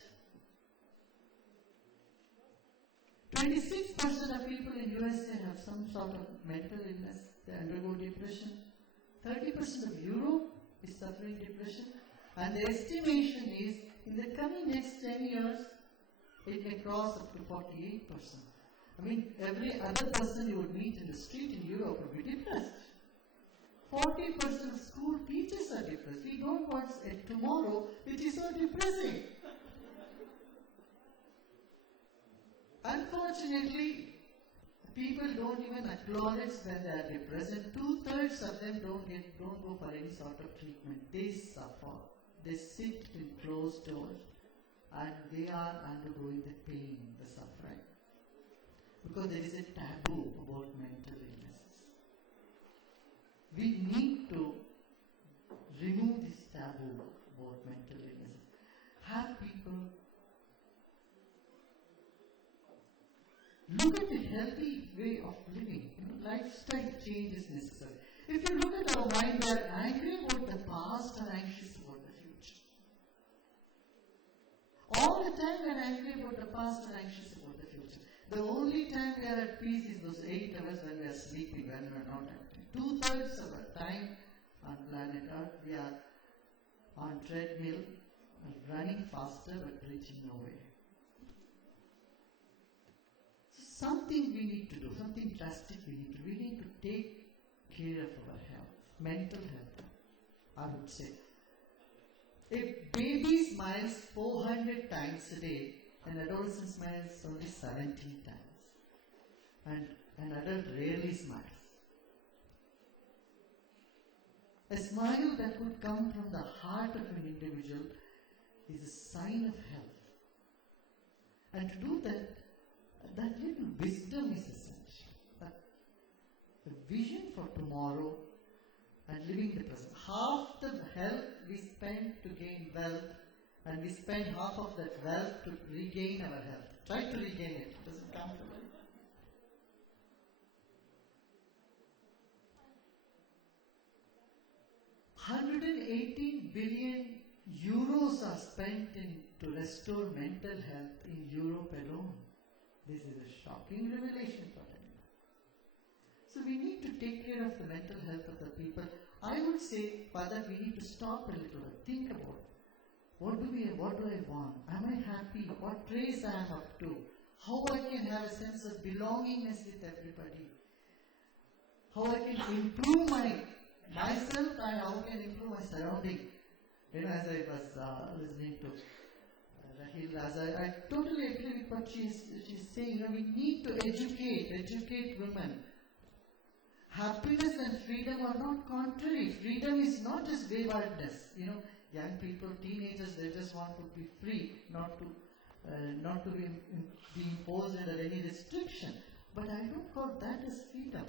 26% of people in USA have some sort of mental illness, they undergo depression. 30% of Europe is suffering depression. And the estimation is, in the coming next 10 years, it may cross up to 48%. Every other person you would meet in the street in Europe would be depressed. 40% of school teachers are depressed. We don't want a tomorrow which is so depressing. Unfortunately, people don't even acknowledge when they are depressed, and 2/3 of them don't go for any sort of treatment. They suffer. They sit in closed doors, and they are undergoing the pain, the suffering. Because there is a taboo about mental illnesses. We need to remove this taboo about mental illnesses. Have people look at a healthy way of living. Lifestyle change is necessary. If you look at our mind, we are angry about the past and anxious about the future. All the time we are angry about the past and anxious about the future. The only time we are at peace is those 8 hours when we are sleeping, when we are not active. 2/3 of our time on planet Earth, we are on treadmill, running faster but reaching nowhere. Something we need to do, something drastic we need to do. We need to take care of our health, mental health, I would say. A baby smiles 400 times a day, an adolescent smiles only 17 times. And an adult rarely smiles. A smile that would come from the heart of an individual is a sign of health. And to do that little wisdom is essential. The vision for tomorrow and living the present. Half the health we spend to gain wealth, and we spend half of that wealth to regain our health. Try to regain it. It doesn't come to life. 118 billion euros are spent to restore mental health in Europe alone. This is a shocking revelation for them. So we need to take care of the mental health of the people. I would say, Father, we need to stop a little and think about what do I want? Am I happy? What race I am up to? How I can have a sense of belongingness with everybody? How I can improve myself and how I can improve my surrounding? You know, as I was listening to Rahil, I totally agree with what she's saying. You know, we need to educate women. Happiness and freedom are not contrary. Freedom is not just waywardness. You know, young people, teenagers, they just want to be free, not to be imposed under any restriction. But I don't call that as freedom.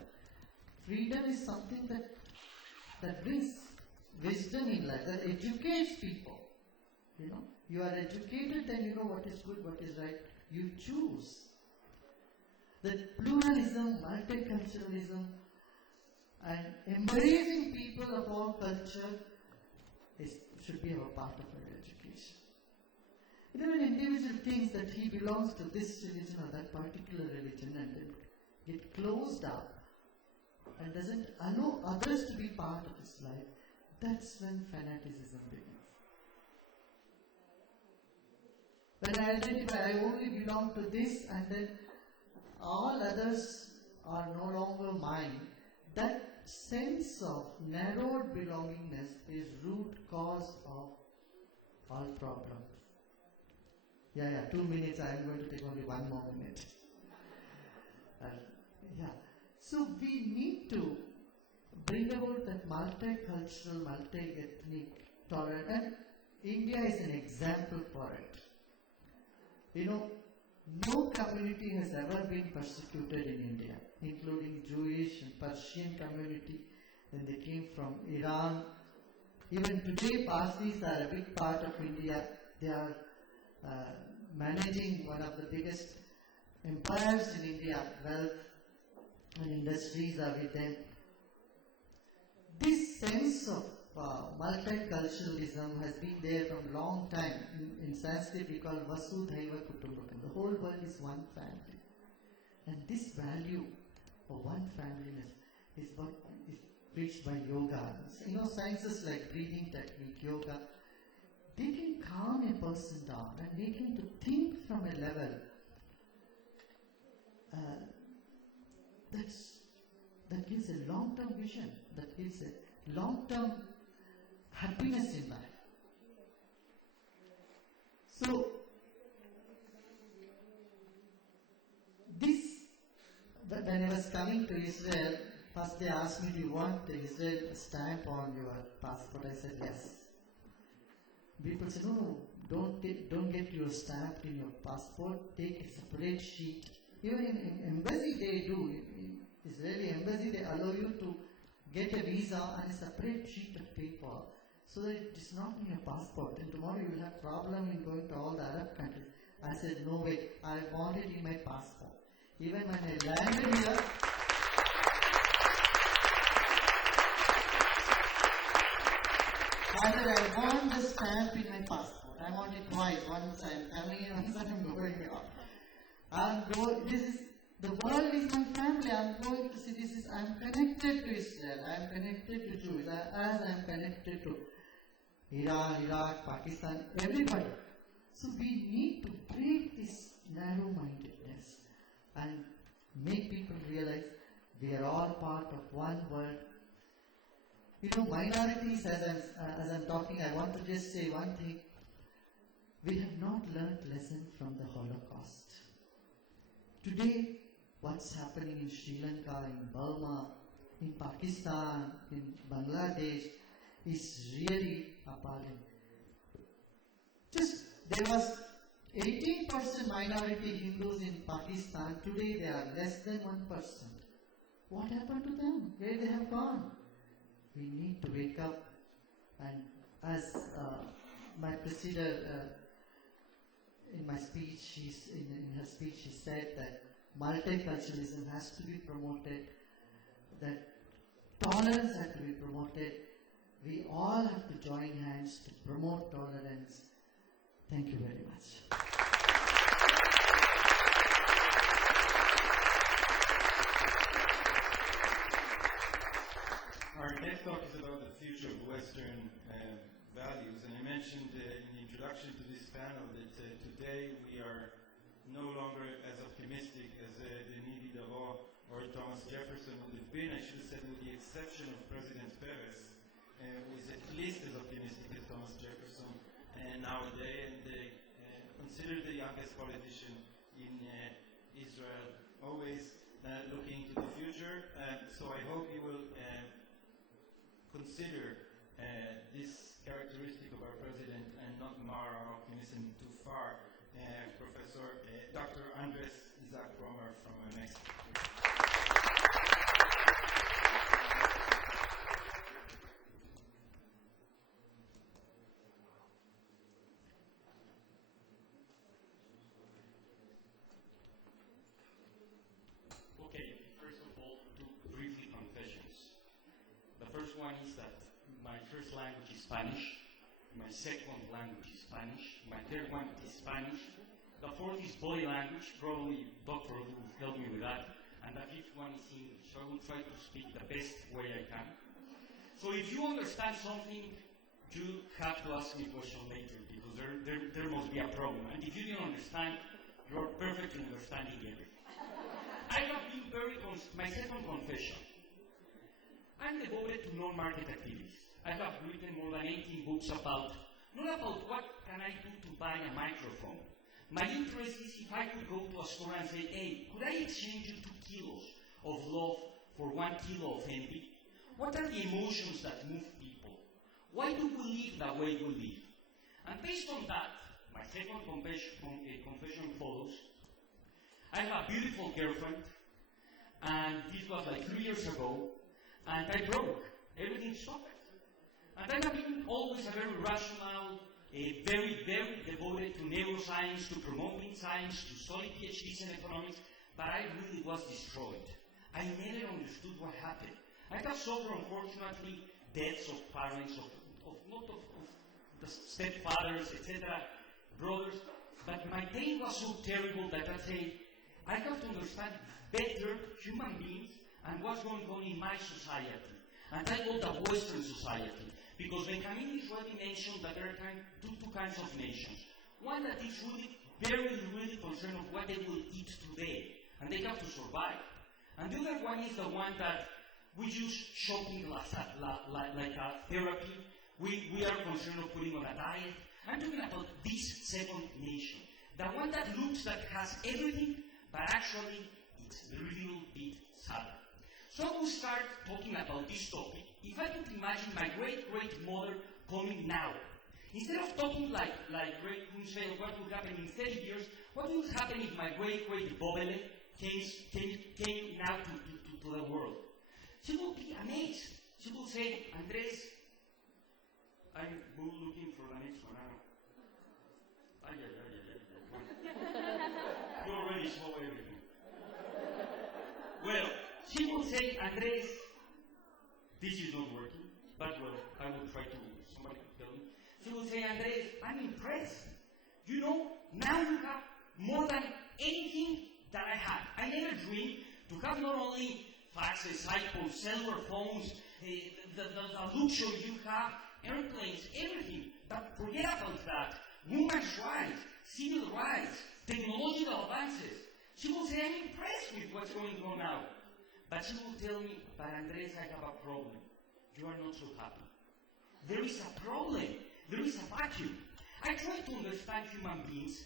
Freedom is something that brings wisdom in life, that educates people. You know, you are educated, then you know what is good, what is right. You choose. That pluralism, multiculturalism, and embracing people of all culture should be a part of our education. You know, an individual thinks that he belongs to this religion or that particular religion and then get closed up and doesn't allow others to be part of his life, that's when fanaticism begins. When I identify, I only belong to this and then all others are no longer mine, that sense of narrowed belongingness is root cause of all problems. Yeah, 2 minutes, I am going to take only 1 more minute. So we need to bring about that multicultural, multi-ethnic tolerance, and India is an example for it. You know, no community has ever been persecuted in India, including Jewish and Persian community when they came from Iran. Even today, Parsis are a big part of India. They are managing one of the biggest empires in India. Wealth and industries are with them. This sense of multiculturalism has been there from a long time. In Sanskrit we call Vasudhaiva Kutumbakam. The whole world is one family. And this value of one familyness is what is preached by yoga. You know, sciences like breathing technique, yoga, they can calm a person down and make him to think from a level that gives a long-term vision, that gives a long-term happiness in life. So, when I was coming to Israel, first they asked me, do you want the Israel stamp on your passport? I said, yes. People said, no, don't get your stamp in your passport, take a separate sheet. Even in embassy they do. In Israeli embassy they allow you to get a visa and a separate sheet of paper so that it is not in your passport. And tomorrow you will have problem in going to all the Arab countries. I said, no way, I want it in my passport. Even when I landed here, I said, I want the stamp in my passport. I want it twice. Once I am coming in, once I am going out. The world is my family. I am going to see this. I am connected to Israel. I am connected to Jews. As I am connected to Iran, Iraq, Pakistan, everybody. So we need to break this narrow-mindedness and make people realize we are all part of one world. You know, minorities, as I'm talking, I want to just say one thing. We have not learned lesson from the Holocaust. Today, what's happening in Sri Lanka, in Burma, in Pakistan, in Bangladesh is really appalling. There was 18% minority Hindus in Pakistan. Today they are less than 1%. What happened to them? Where they have gone? We need to wake up, and as my presider in her speech, she said that multiculturalism has to be promoted, that tolerance has to be promoted, We all have to join hands to promote tolerance. Thank you very much. Our next talk is about the future of Western values, and I mentioned in the introduction to this panel that today we are no longer as optimistic as Denis Diderot or Thomas Jefferson would have been. I should have said with the exception of President Perez, who is at least as optimistic as Thomas Jefferson nowadays, and considered the youngest politician in Israel, always looking to the future. So I hope you will consider this characteristic of our president and not mar our optimism too far. Professor Dr. Andres Isaac Romer from Mexico. Okay, first of all, two briefly confessions. The first one is that my first language is Spanish, my second language is Spanish, my third one is Spanish, the fourth is body language, probably Dr. will help me with that, and the fifth one is English. So I will try to speak the best way I can. So if you understand something, you have to ask me a question later, because there must be a problem. And if you didn't understand, you're perfectly understanding everything. I have been my second confession. I'm devoted to non-market activities. I have written more than 18 books not about what can I do to buy a microphone. My interest is if I could go to a store and say, hey, could I exchange you 2 kilos of love for 1 kilo of envy? What are the emotions that move people? Why do we live the way we live? And based on that, my second confession follows. I have a beautiful girlfriend, and this was like 3 years ago, and I broke. Everything stopped. And I have been always a very rational, very, very devoted to neuroscience, to promoting science, to study PhDs in economics, but I really was destroyed. I never understood what happened. I have suffered, unfortunately, deaths of parents, of the stepfathers, etc., brothers, but my pain was so terrible that I said, I have to understand better human beings and what's going on in my society. And I call the Western society, because Benjamin already mentioned that there are two kinds of nations. One that is really, really concerned of what they will eat today, and they have to survive. And the other one is the one that we use shopping like a therapy. We are concerned of putting on a diet. I'm talking about this second nation. The one that looks that has everything, but actually it's a little bit sadder. So we'll start talking about this topic. If I could imagine my great-great-mother coming now, instead of talking like great Hunsel, what would happen in 30 years, what would happen if my great-great-Bobele came now to the world? She will be amazed. She will say, Andres, I'm looking for the next one. You already saw everything. Well, she will say, Andres, this is not working, but well, I will try to, somebody could tell me. She will say, Andres, I'm impressed. You know, now you have more than anything that I had. I never dreamed to have not only faxes, iPhones, cellular phones, the luxury you have, airplanes, everything. But forget about that. Women's rights, civil rights, technological advances. She will say, I'm impressed with what's going on now. But she will tell me, but Andres, I have a problem. You are not so happy. There is a problem. There is a vacuum. I try to understand human beings.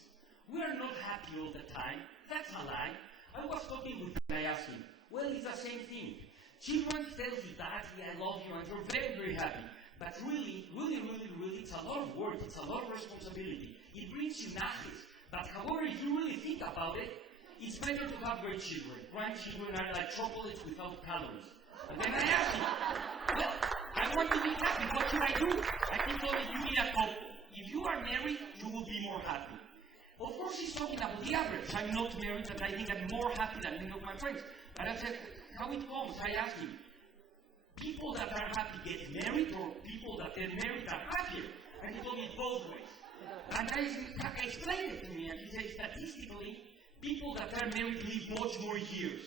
We are not happy all the time. That's a lie. I was talking with him and I asked him, well, it's the same thing. Children tell you, Daddy, I love you, and you're very, very happy. But really, it's a lot of work. It's a lot of responsibility. It brings you nothing. But however, if you really think about it, it's better to have great children. Grandchildren are like chocolates without calories. And then I asked him, well, I want to be happy. What should I do? I think that you need a couple. If you are married, you will be more happy. Of course, he's talking about the average. I'm not married, but I think I'm more happy than many of my friends. And I said, how it comes? I asked him, people that are happy get married, or people that get married are happier? And he told me both ways. And I explained it to me, and he said, statistically, people that are married live much more years.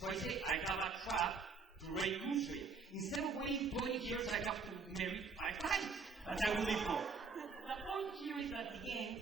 So I said, I have a trap to Ray Kurzweil. Instead of waiting 20 years, I have to marry 5 times, and I will live more. The point here is that at the end,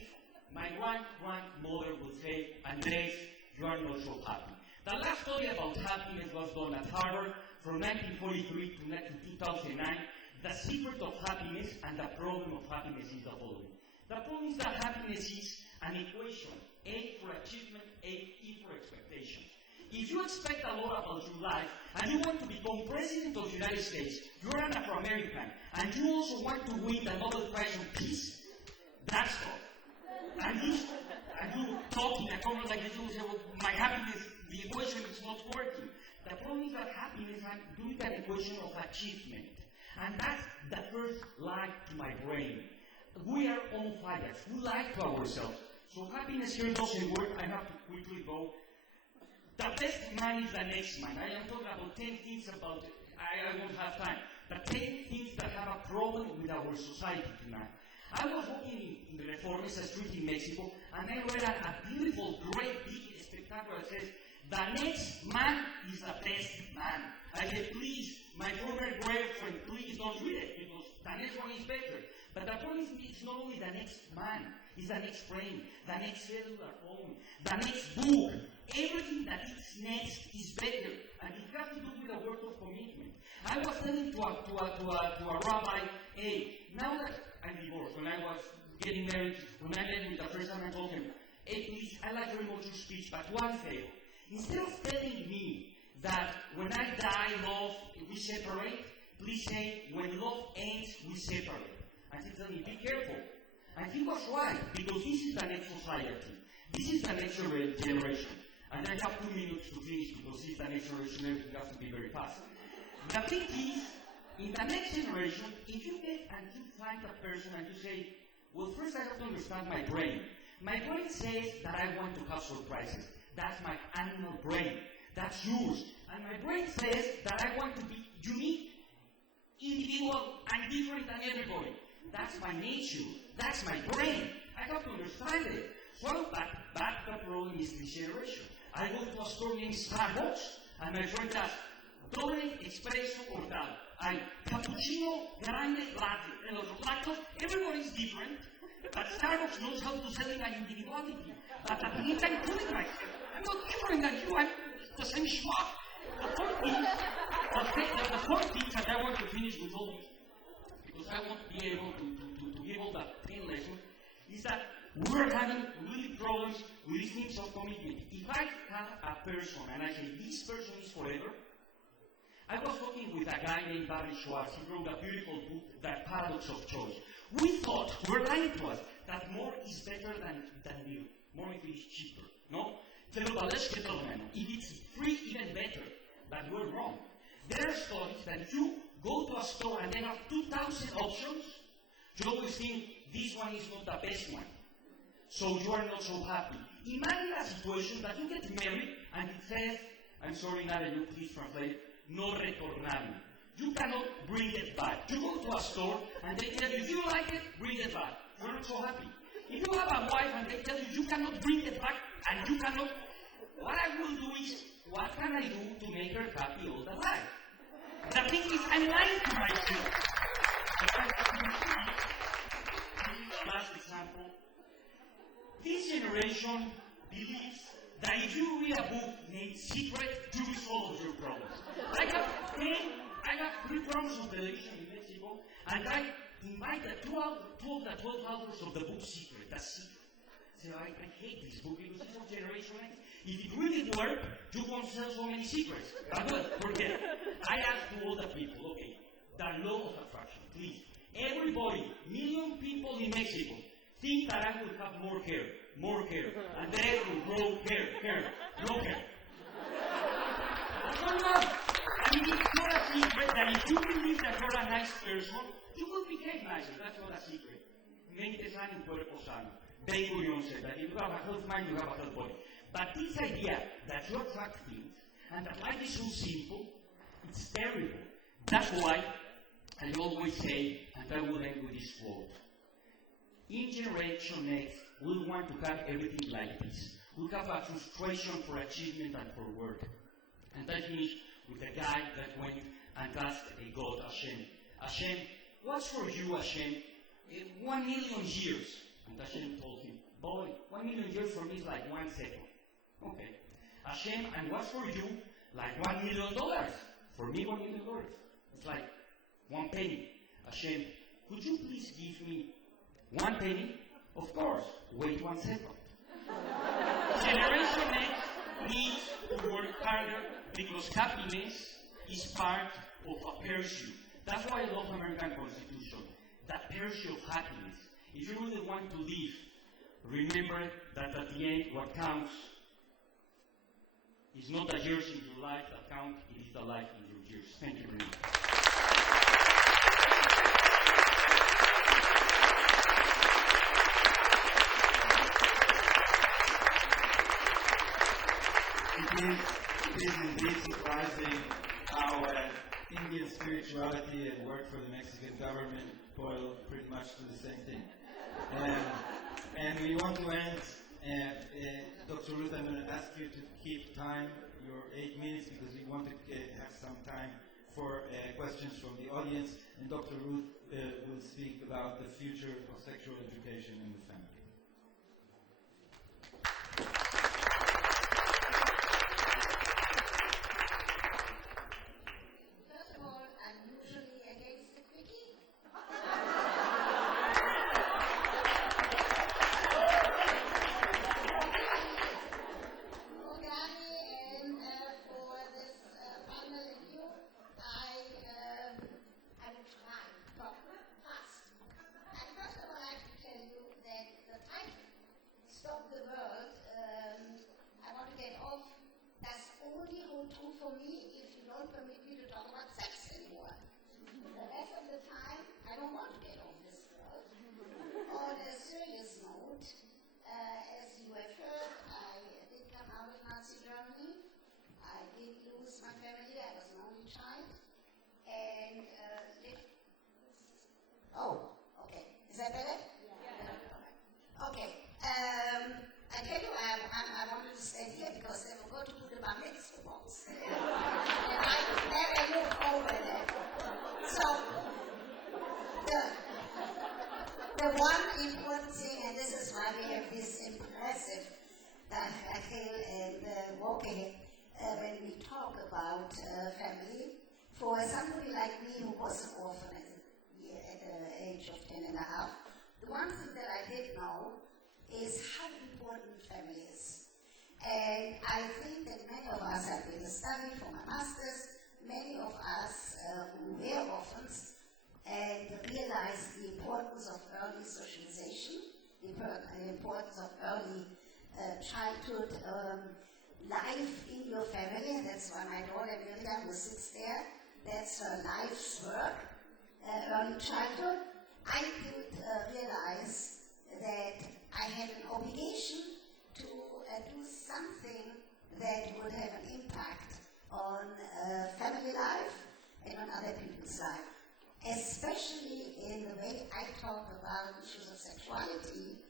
my grandmother would say, Andres, you are not so happy. The last study about happiness was done at Harvard from 1943 to 2009. The secret of happiness and the problem of happiness is the following. The problem is that happiness is an equation, A for achievement, E for expectation. If you expect a lot about your life, and you want to become President of the United States, you're an Afro-American, and you also want to win the Nobel Prize in Peace, that's tough. And you talk in a conference like this, you will say, well, my happiness, the equation is not working. The problem is that happiness is doing an equation of achievement. And that's the first lie to my brain. We are on fire. We lie to ourselves. So happiness here doesn't work. I have to quickly go. The best man is the next man. I am talking about 10 things about it. I won't have time. But 10 things that have a problem with our society tonight. I was walking in the Reformista Street in Mexico, and I read a beautiful, great, big spectacular that says, the next man is the best man. I said, please, my former girlfriend, please don't read it, because the next one is better. But the problem is, it's not only the next man, it's the next friend, the next cellular phone, the next book. Everything that is next is better, and it has to do with the work of commitment. I was telling to a rabbi, hey, now that I'm divorced, when I was getting married, when I met him the first time, I told him, hey, please, I like very much your speech, but one favor. Instead of telling me that when I die, love, we separate, please say, when love ends, we separate. And he told me, be careful. And he was right, because this is the next society. This is the next generation. And I have 2 minutes to finish, because this is the next generation, everything has to be very fast. The thing is, in the next generation, if you get and you find a person and you say, well, first I have to understand my brain. My brain says that I want to have surprises. That's my animal brain. That's yours. And my brain says that I want to be unique, individual, and different than everybody. That's my nature. That's my brain. I have to understand it. So, but the problem is this generation. I go to a store named Starbucks, and my friend asks, doble, espresso, or tal. I cappuccino, grande, latte. And los lactos, everybody's different, but Starbucks knows how to sell it by individuality. But at the end, I'm doing myself. I'm not different than you. I'm the same schmuck. The fourth thing that I want to finish with all this, because I want to be able to give all that 10 lessons, is that we're having really problems with these things of commitment. If I have a person and I say, this person is forever, I was talking with a guy named Barry Schwartz. He wrote a beautiful book, The Paradox of Choice. We thought, we're lying to us, that more is better than new. More if it's cheaper. No? If it's free, even better. But we're wrong. There are studies that if you go to a store and there are 2,000 options, you always think this one is not the best one. So you are not so happy. Imagine a situation that you get married and it says, I'm sorry, Nara, you please translate, no retornable. You cannot bring it back. You go to a store and they tell you, if you like it, bring it back. You're not so happy. If you have a wife and they tell you, you cannot bring it back and you cannot, what I will do is, what can I do to make her happy all the time? The thing is, I'm lying to myself. Last example. This generation believes that if you read a book named Secret, you will solve your problems. I have 3 programs on television in Mexico, and I invited 12 authors of the book Secret. That's Secret. So I hate this book because it's from Generation X. If it really worked, you won't sell so many secrets. But well, forget it. I asked to all the people, okay, the law of attraction, please. Everybody, million people in Mexico, think that I will have more hair, and then will grow hair, no hair. So no, I mean, it's not a secret that if you believe that you're a nice person, you will behave nicer. That's not a secret. Mente sana y cuerpo sano. Ben-Gurion said that if you have a health mind, you have a health body. But this idea that you attract things and that life is so simple, it's terrible. That's why I always say, and I will end with this quote, in Generation X, we want to have everything like this. We have a frustration for achievement and for work. And I finish with a guy that went and asked a God, Hashem, Hashem, what's for you, Hashem? 1 million years. And Hashem told him, boy, 1 million years for me is like 1 second. Okay. Hashem, and what's for you? Like $1 million. For me, $1 million. It's like 1 penny. Hashem, could you please give me 1 penny? Of course. Wait 1 second. Generation X needs to work harder because happiness is part of a pursuit. That's why I love the American Constitution. That pursuit of happiness. If you really want to live, remember that at the end, what counts is not the years in your life that count, it is the life in your years. Thank you very much. It is indeed surprising how Indian spirituality and work for the Mexican government boil pretty much to the same thing. And we want to end, Dr. Ruth, I'm going to ask you to keep time, your 8 minutes, because we want to have some time for questions from the audience. And Dr. Ruth will speak about the future of sexual education in the family. The one important thing, and this is why we have this impressive Rachel and Woke when we talk about family, for somebody like me who was an orphan at the age of 10 and a half, the one thing that I did know is how important family is. And I think that many of us have been studying for my master's, many of us who were orphans, and realize the importance of early socialization, the importance of early childhood life in your family, and that's why my daughter Miriam, who sits there, that's her life's work, early childhood. I could realize that I had an obligation to do something that would have an impact on family life and on other people's life. Especially in the way I talk about issues of sexuality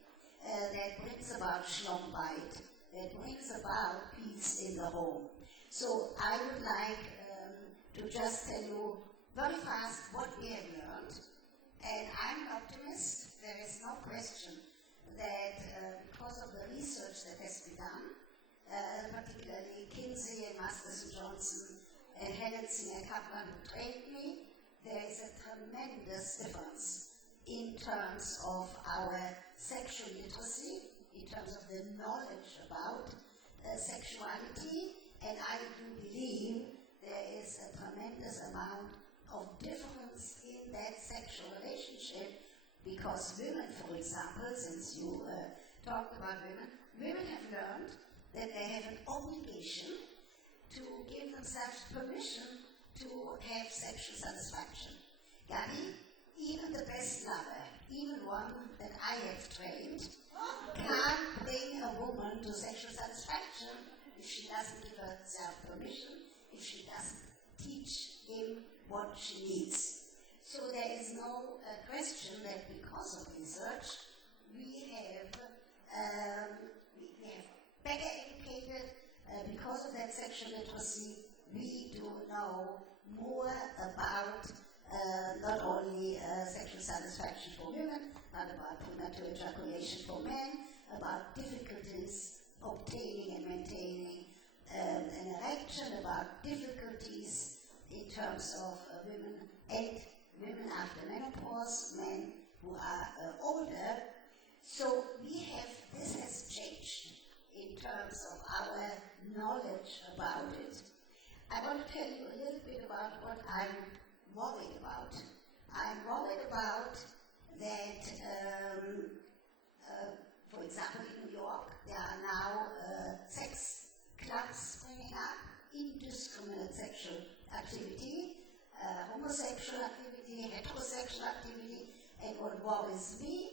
that brings about shalom bayit, that brings about peace in the home. So I would like to just tell you very fast what we have learned. And I'm an optimist. There is no question that because of the research that has been done, particularly Kinsey and Masters and Johnson and Helen Singer-Kaplan who trained me, there is a tremendous difference in terms of our sexual literacy, in terms of the knowledge about sexuality, and I do believe there is a tremendous amount of difference in that sexual relationship, because women, for example, since you talked about women have learned that they have an obligation to give themselves permission to have sexual satisfaction. Gary, even the best lover, even one that I have trained, can't bring a woman to sexual satisfaction if she doesn't give herself permission, if she doesn't teach him what what she needs. So there is no question that because of research, we have better educated, because of that sexual literacy, we do know more about not only sexual satisfaction for women, but about premature ejaculation for men, about difficulties obtaining and maintaining an erection, about difficulties in terms of women and women after menopause, men who are older. So this has changed in terms of our knowledge about it. I want to tell you a little bit about what I'm worried about. I'm worried about that, for example, in New York, there are now sex clubs springing up, indiscriminate sexual activity, homosexual activity, heterosexual activity, and what worries me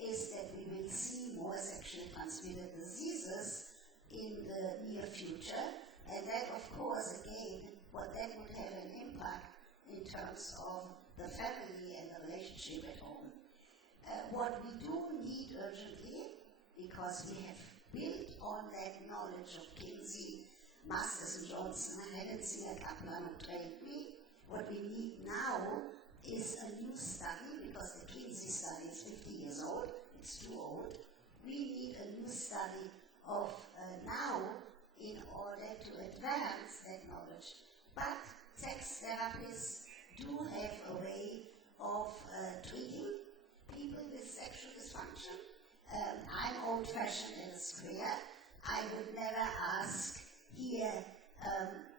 is that we will see more sexually transmitted diseases in the near future, and that, of course, again, what that would have an impact in terms of the family and the relationship at home. What we do need urgently, because we have built on that knowledge of Kinsey, Masters and Johnson, Singer, Kaplan, who trained me, what we need now is a new study, because the Kinsey study is 50 years old, it's too old. We need a new study of now in order to advance that knowledge. But sex therapists do have a way of treating people with sexual dysfunction. I'm old-fashioned and square. I would never ask here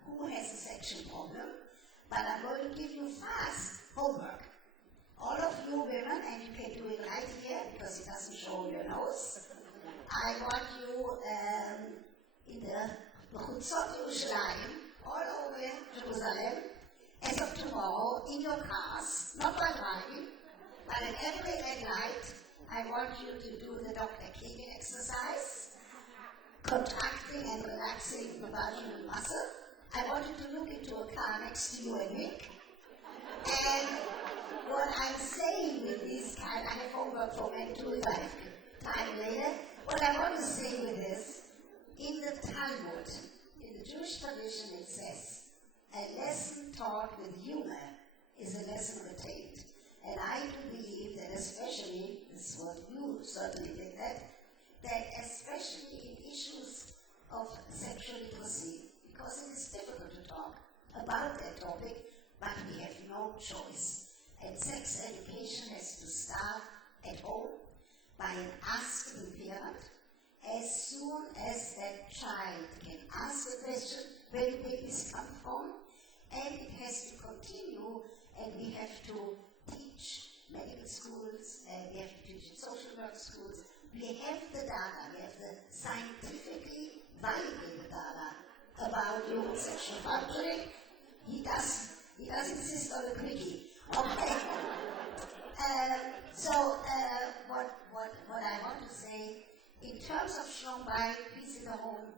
who has a sexual problem, but I'm going to give you fast homework. All of you women, and you can do it right here because it doesn't show your nose, I want you in the Chutzot Yerushalayim, all over Jerusalem, as of tomorrow, in your cars, not while driving, but at every red light, I want you to do the Dr. King exercise, contracting and relaxing the vaginal muscle. I want you to look into a car next to you and wink. And what I'm saying with this kind, I have homework for men too if I have time later. What I want to say with this, in the Talmud, in the Jewish tradition, it says, a lesson taught with humor is a lesson retained. And I do believe that especially, this is what you certainly did that especially in issues of sexual literacy, because it is difficult to talk about that topic, but we have no choice. And sex education has to start at home by an asking parent. As soon as that child can ask the question, where do babies come from? And it has to continue, and we have to teach medical schools, we have to teach in social work schools. We have the data, we have the scientifically validated data about human sexual functioning. He does insist on the quickie. Okay. What I want to say, in terms of Shalom Bayit, peace in the home,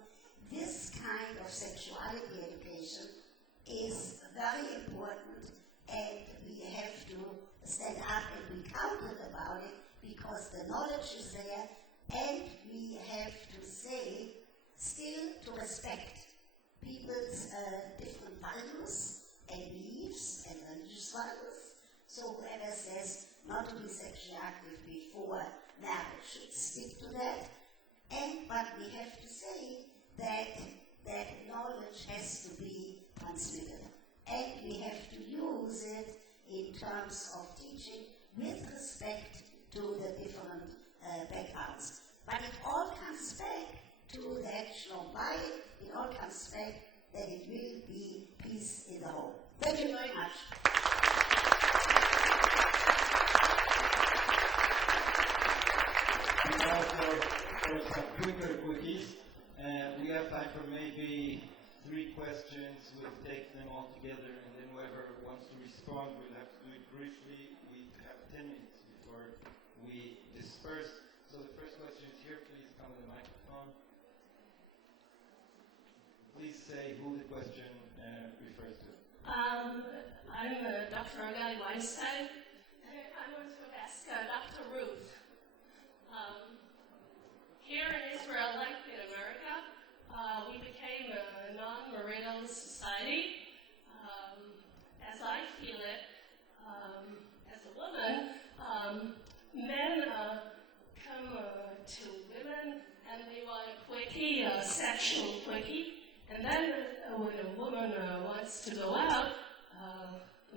this kind of sexuality education is very important, and we have to stand up and be counted about it, because the knowledge is there, and we have to say, still to respect people's different values and beliefs and religious values. So whoever says not to be sexually active before marriage should stick to that. But we have to say that knowledge has to be transmitted. And we have to use it in terms of teaching with respect to the different backgrounds. But it all comes back to that Shalom Bayit. It all comes back that it will be peace in the home. Thank you very much. Now for some quicker quickies. We have time for maybe 3 questions. We'll take them all together, and then whoever wants to respond will have to do it briefly. We have 10 minutes before we disperse. So the first question is here. Please come with the microphone. Please say who the question refers to. I'm Dr. Argali Weinstein. I want to ask Dr. Ruth. Here in Israel, like in America, we became a non-marital society. As I feel it, as a woman, men come to women and they want a quickie, a sexual quickie. And then when a woman wants to go out,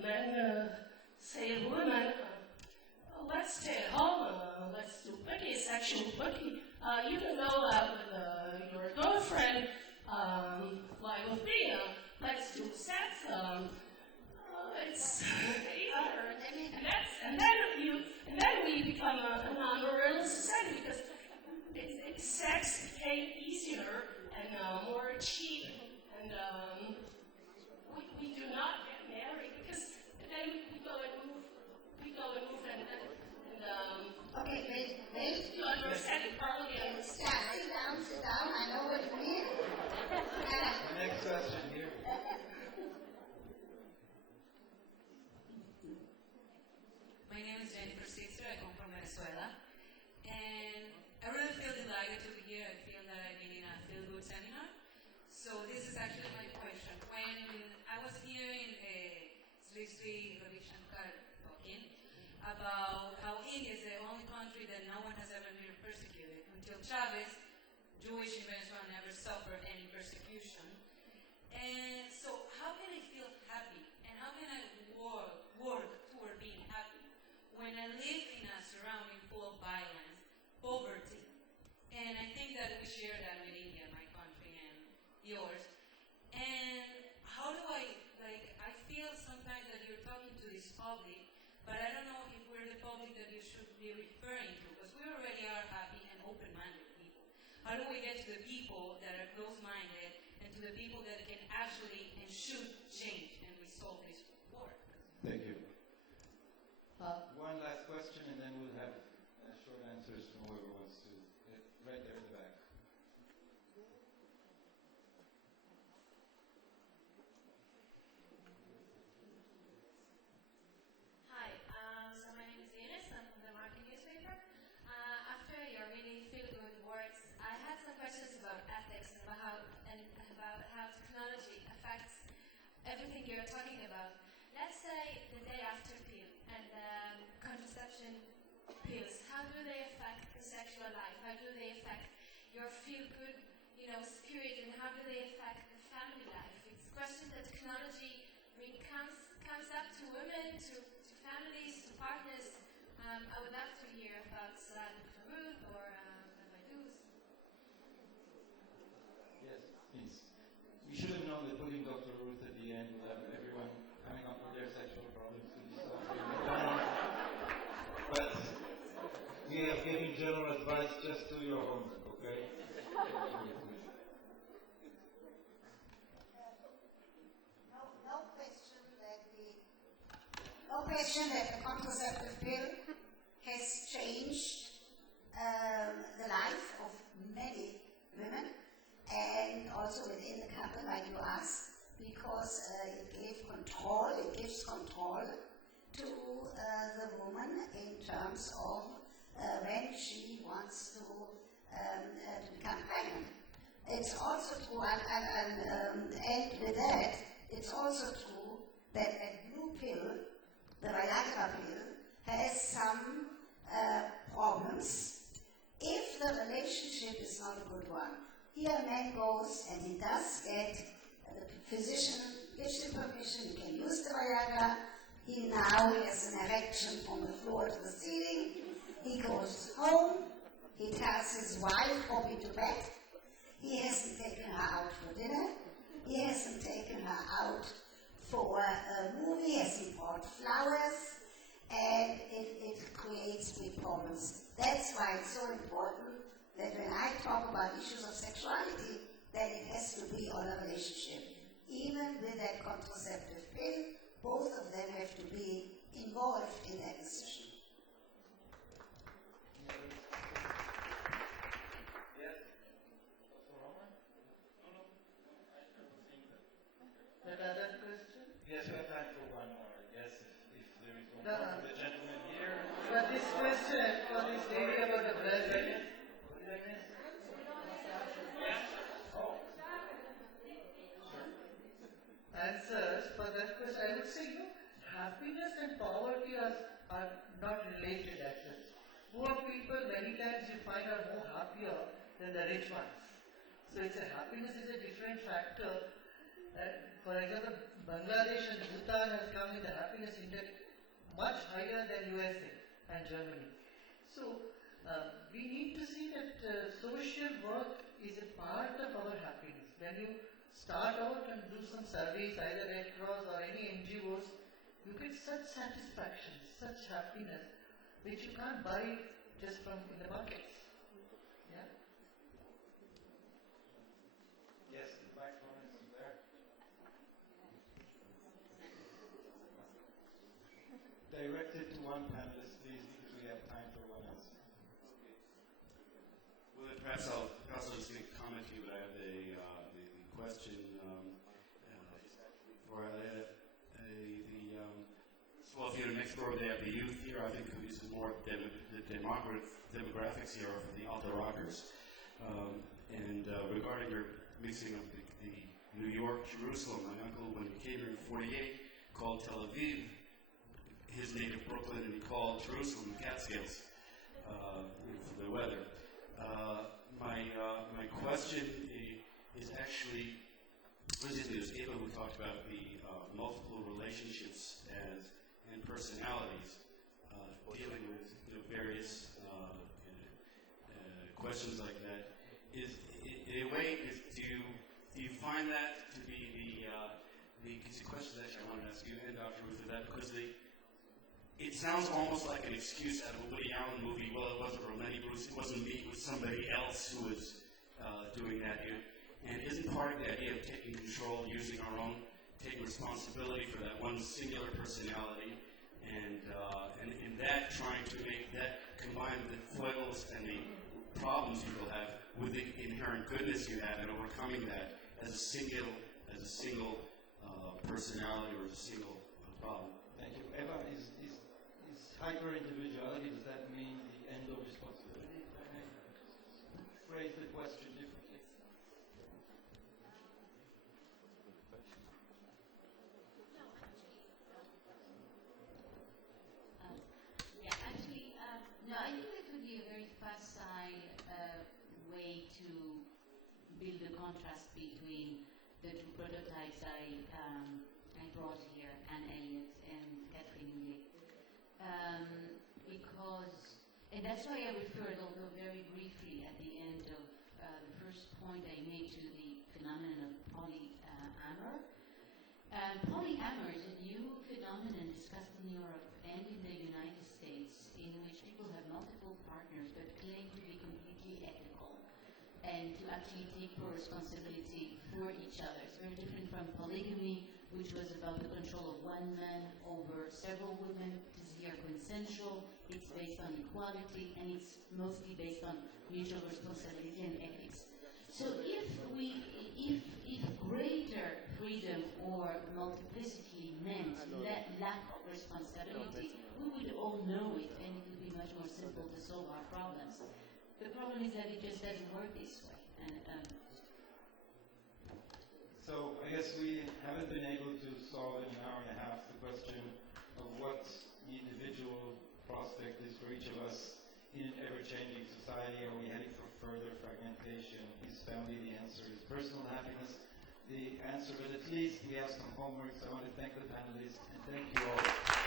men say to women, let's stay at home, let's do quickie, sexual quickie. You can go out with your girlfriend, fly with me, let's do sex. It's easier. And then we become a non-marital society because sex became easier and more cheap, and we do not get married because then we go and move, Okay, wait. you understand it probably. Yeah, sit down. I know what you mean. Next question here. My name is Jennifer Sixer. I come from Venezuela. And I really feel delighted to be here. I feel that I've been in a feel-good seminar. So this is actually my question. When I was hearing Sri Ravi Shankar talking about how India is the only country that no one has ever been persecuted, until Chavez, Jewish in Venezuela never suffered any persecution. And so how can I feel happy? And how can I work toward being happy when I live in a surrounding full of violence, poverty? And I think that we share that with India, my country, and yours. And how do I feel sometimes that you're talking to this public, but I don't know if we're the public that you should be referring to, because we already are happy and open-minded people. How do we get to the people that are close-minded and to the people that can actually and should change and resolve this war? Thank you. One last question, and then we'll have short answers from whoever wants to. Right there in the back. Hi, so my name is Ines. I'm from the Market newspaper. After your really feel-good words, I had some questions about ethics and about how technology affects everything you're talking about. Let's say the day after pill and contraception pills. How do they affect the sexual life? How do they affect your feel-good, spirit, and how do they affect the family life? It's a question that technology really comes up to women, to families, to partners. I would love to hear about Dr. Ruth or Vaiduz. Yes, please. We should have known that putting Dr. Ruth at the end would have everyone coming up with their sexual problems to discuss. But we are giving general advice. Just do your homework, okay? No question that the contraceptive pill has changed the life of many women, and also within the couple, like you asked, because it gives control to the woman in terms of when she wants to become pregnant. It's also true, and with that, it's also true that a blue pill, the Viagra pill, has some problems if the relationship is not a good one. Here a man goes and he does get, the physician gives him permission, he can use the Viagra. He now has an erection from the floor to the ceiling. He goes home, he tells his wife, hop into bed. He hasn't taken her out for dinner. He hasn't taken her out for a movie, hasn't bought flowers, and it creates big problems. That's why it's so important that when I talk about issues of sexuality, that it has to be on a relationship. Even with that contraceptive pill, both of them have to be involved in that decision. That other question? Yes, we have time for one more. Yes, are not related as such. Poor people many times you find are more happier than the rich ones. So it's a happiness is a different factor. For example, Bangladesh and Bhutan has come with the happiness index much higher than USA and Germany. So we need to see that social work is a part of our happiness. When you start out and do some surveys, either Red Cross or any NGOs, you get such satisfaction, such happiness, which you can't buy just from in the markets. Yeah? Yes, the microphone is there. Directed to one panelist, please, because we have time for one answer. Well, perhaps I'll just make a comment to you, but I have the question for well, if you're next door, they have the youth here. I think this is more the demographics here are for the alto rockers. Regarding your mixing of the New York, Jerusalem, my uncle, when he came here in '48, called Tel Aviv his native Brooklyn, and he called Jerusalem the Catskills for the weather. My question is actually, there's Ava who talked about the multiple relationships and personalities dealing with various questions like that. In a way, do you find that to be it's a question that actually I wanted to ask you and Dr. Ruth for that, because it sounds almost like an excuse out of a Woody Allen movie. Well, it wasn't Roletti Bruce, it wasn't me, it was somebody else who was doing that here. And isn't part of the idea of taking control, using our own, taking responsibility for that one singular personality, and in that trying to make that combine the foibles and the problems people have with the inherent goodness you have, and overcoming that as a single personality or as a single problem. Thank you. Eva, is hyper-individuality, does that mean the end of responsibility? Phrase the question differently. No, I think it would be a very facile way to build a contrast between the two prototypes I brought here, Anne Elliot and Catherine Yeh. And that's why I referred, although very briefly at the end of the first point I made, to the phenomenon of polyamour. Polyamour is a new phenomenon discussed in Europe and in the United States, in which people have multiple partners but claim to be completely ethical and to actually take full responsibility for each other. It's very different from polygamy, which was about the control of one man over several women. This is here consensual, it's based on equality, and it's mostly based on mutual responsibility and ethics. So if greater freedom or multiplicity meant lack of responsibility, we would all know it, and it would be much more simple to solve our problems. The problem is that it just doesn't work this way. So I guess we haven't been able to solve in an hour and a half the question of what the individual prospect is for each of us in an ever-changing society. Are we heading for further fragmentation? Is family the answer? Is personal happiness the answer? But at least we have some homework, so I want to thank the panelists and thank you all.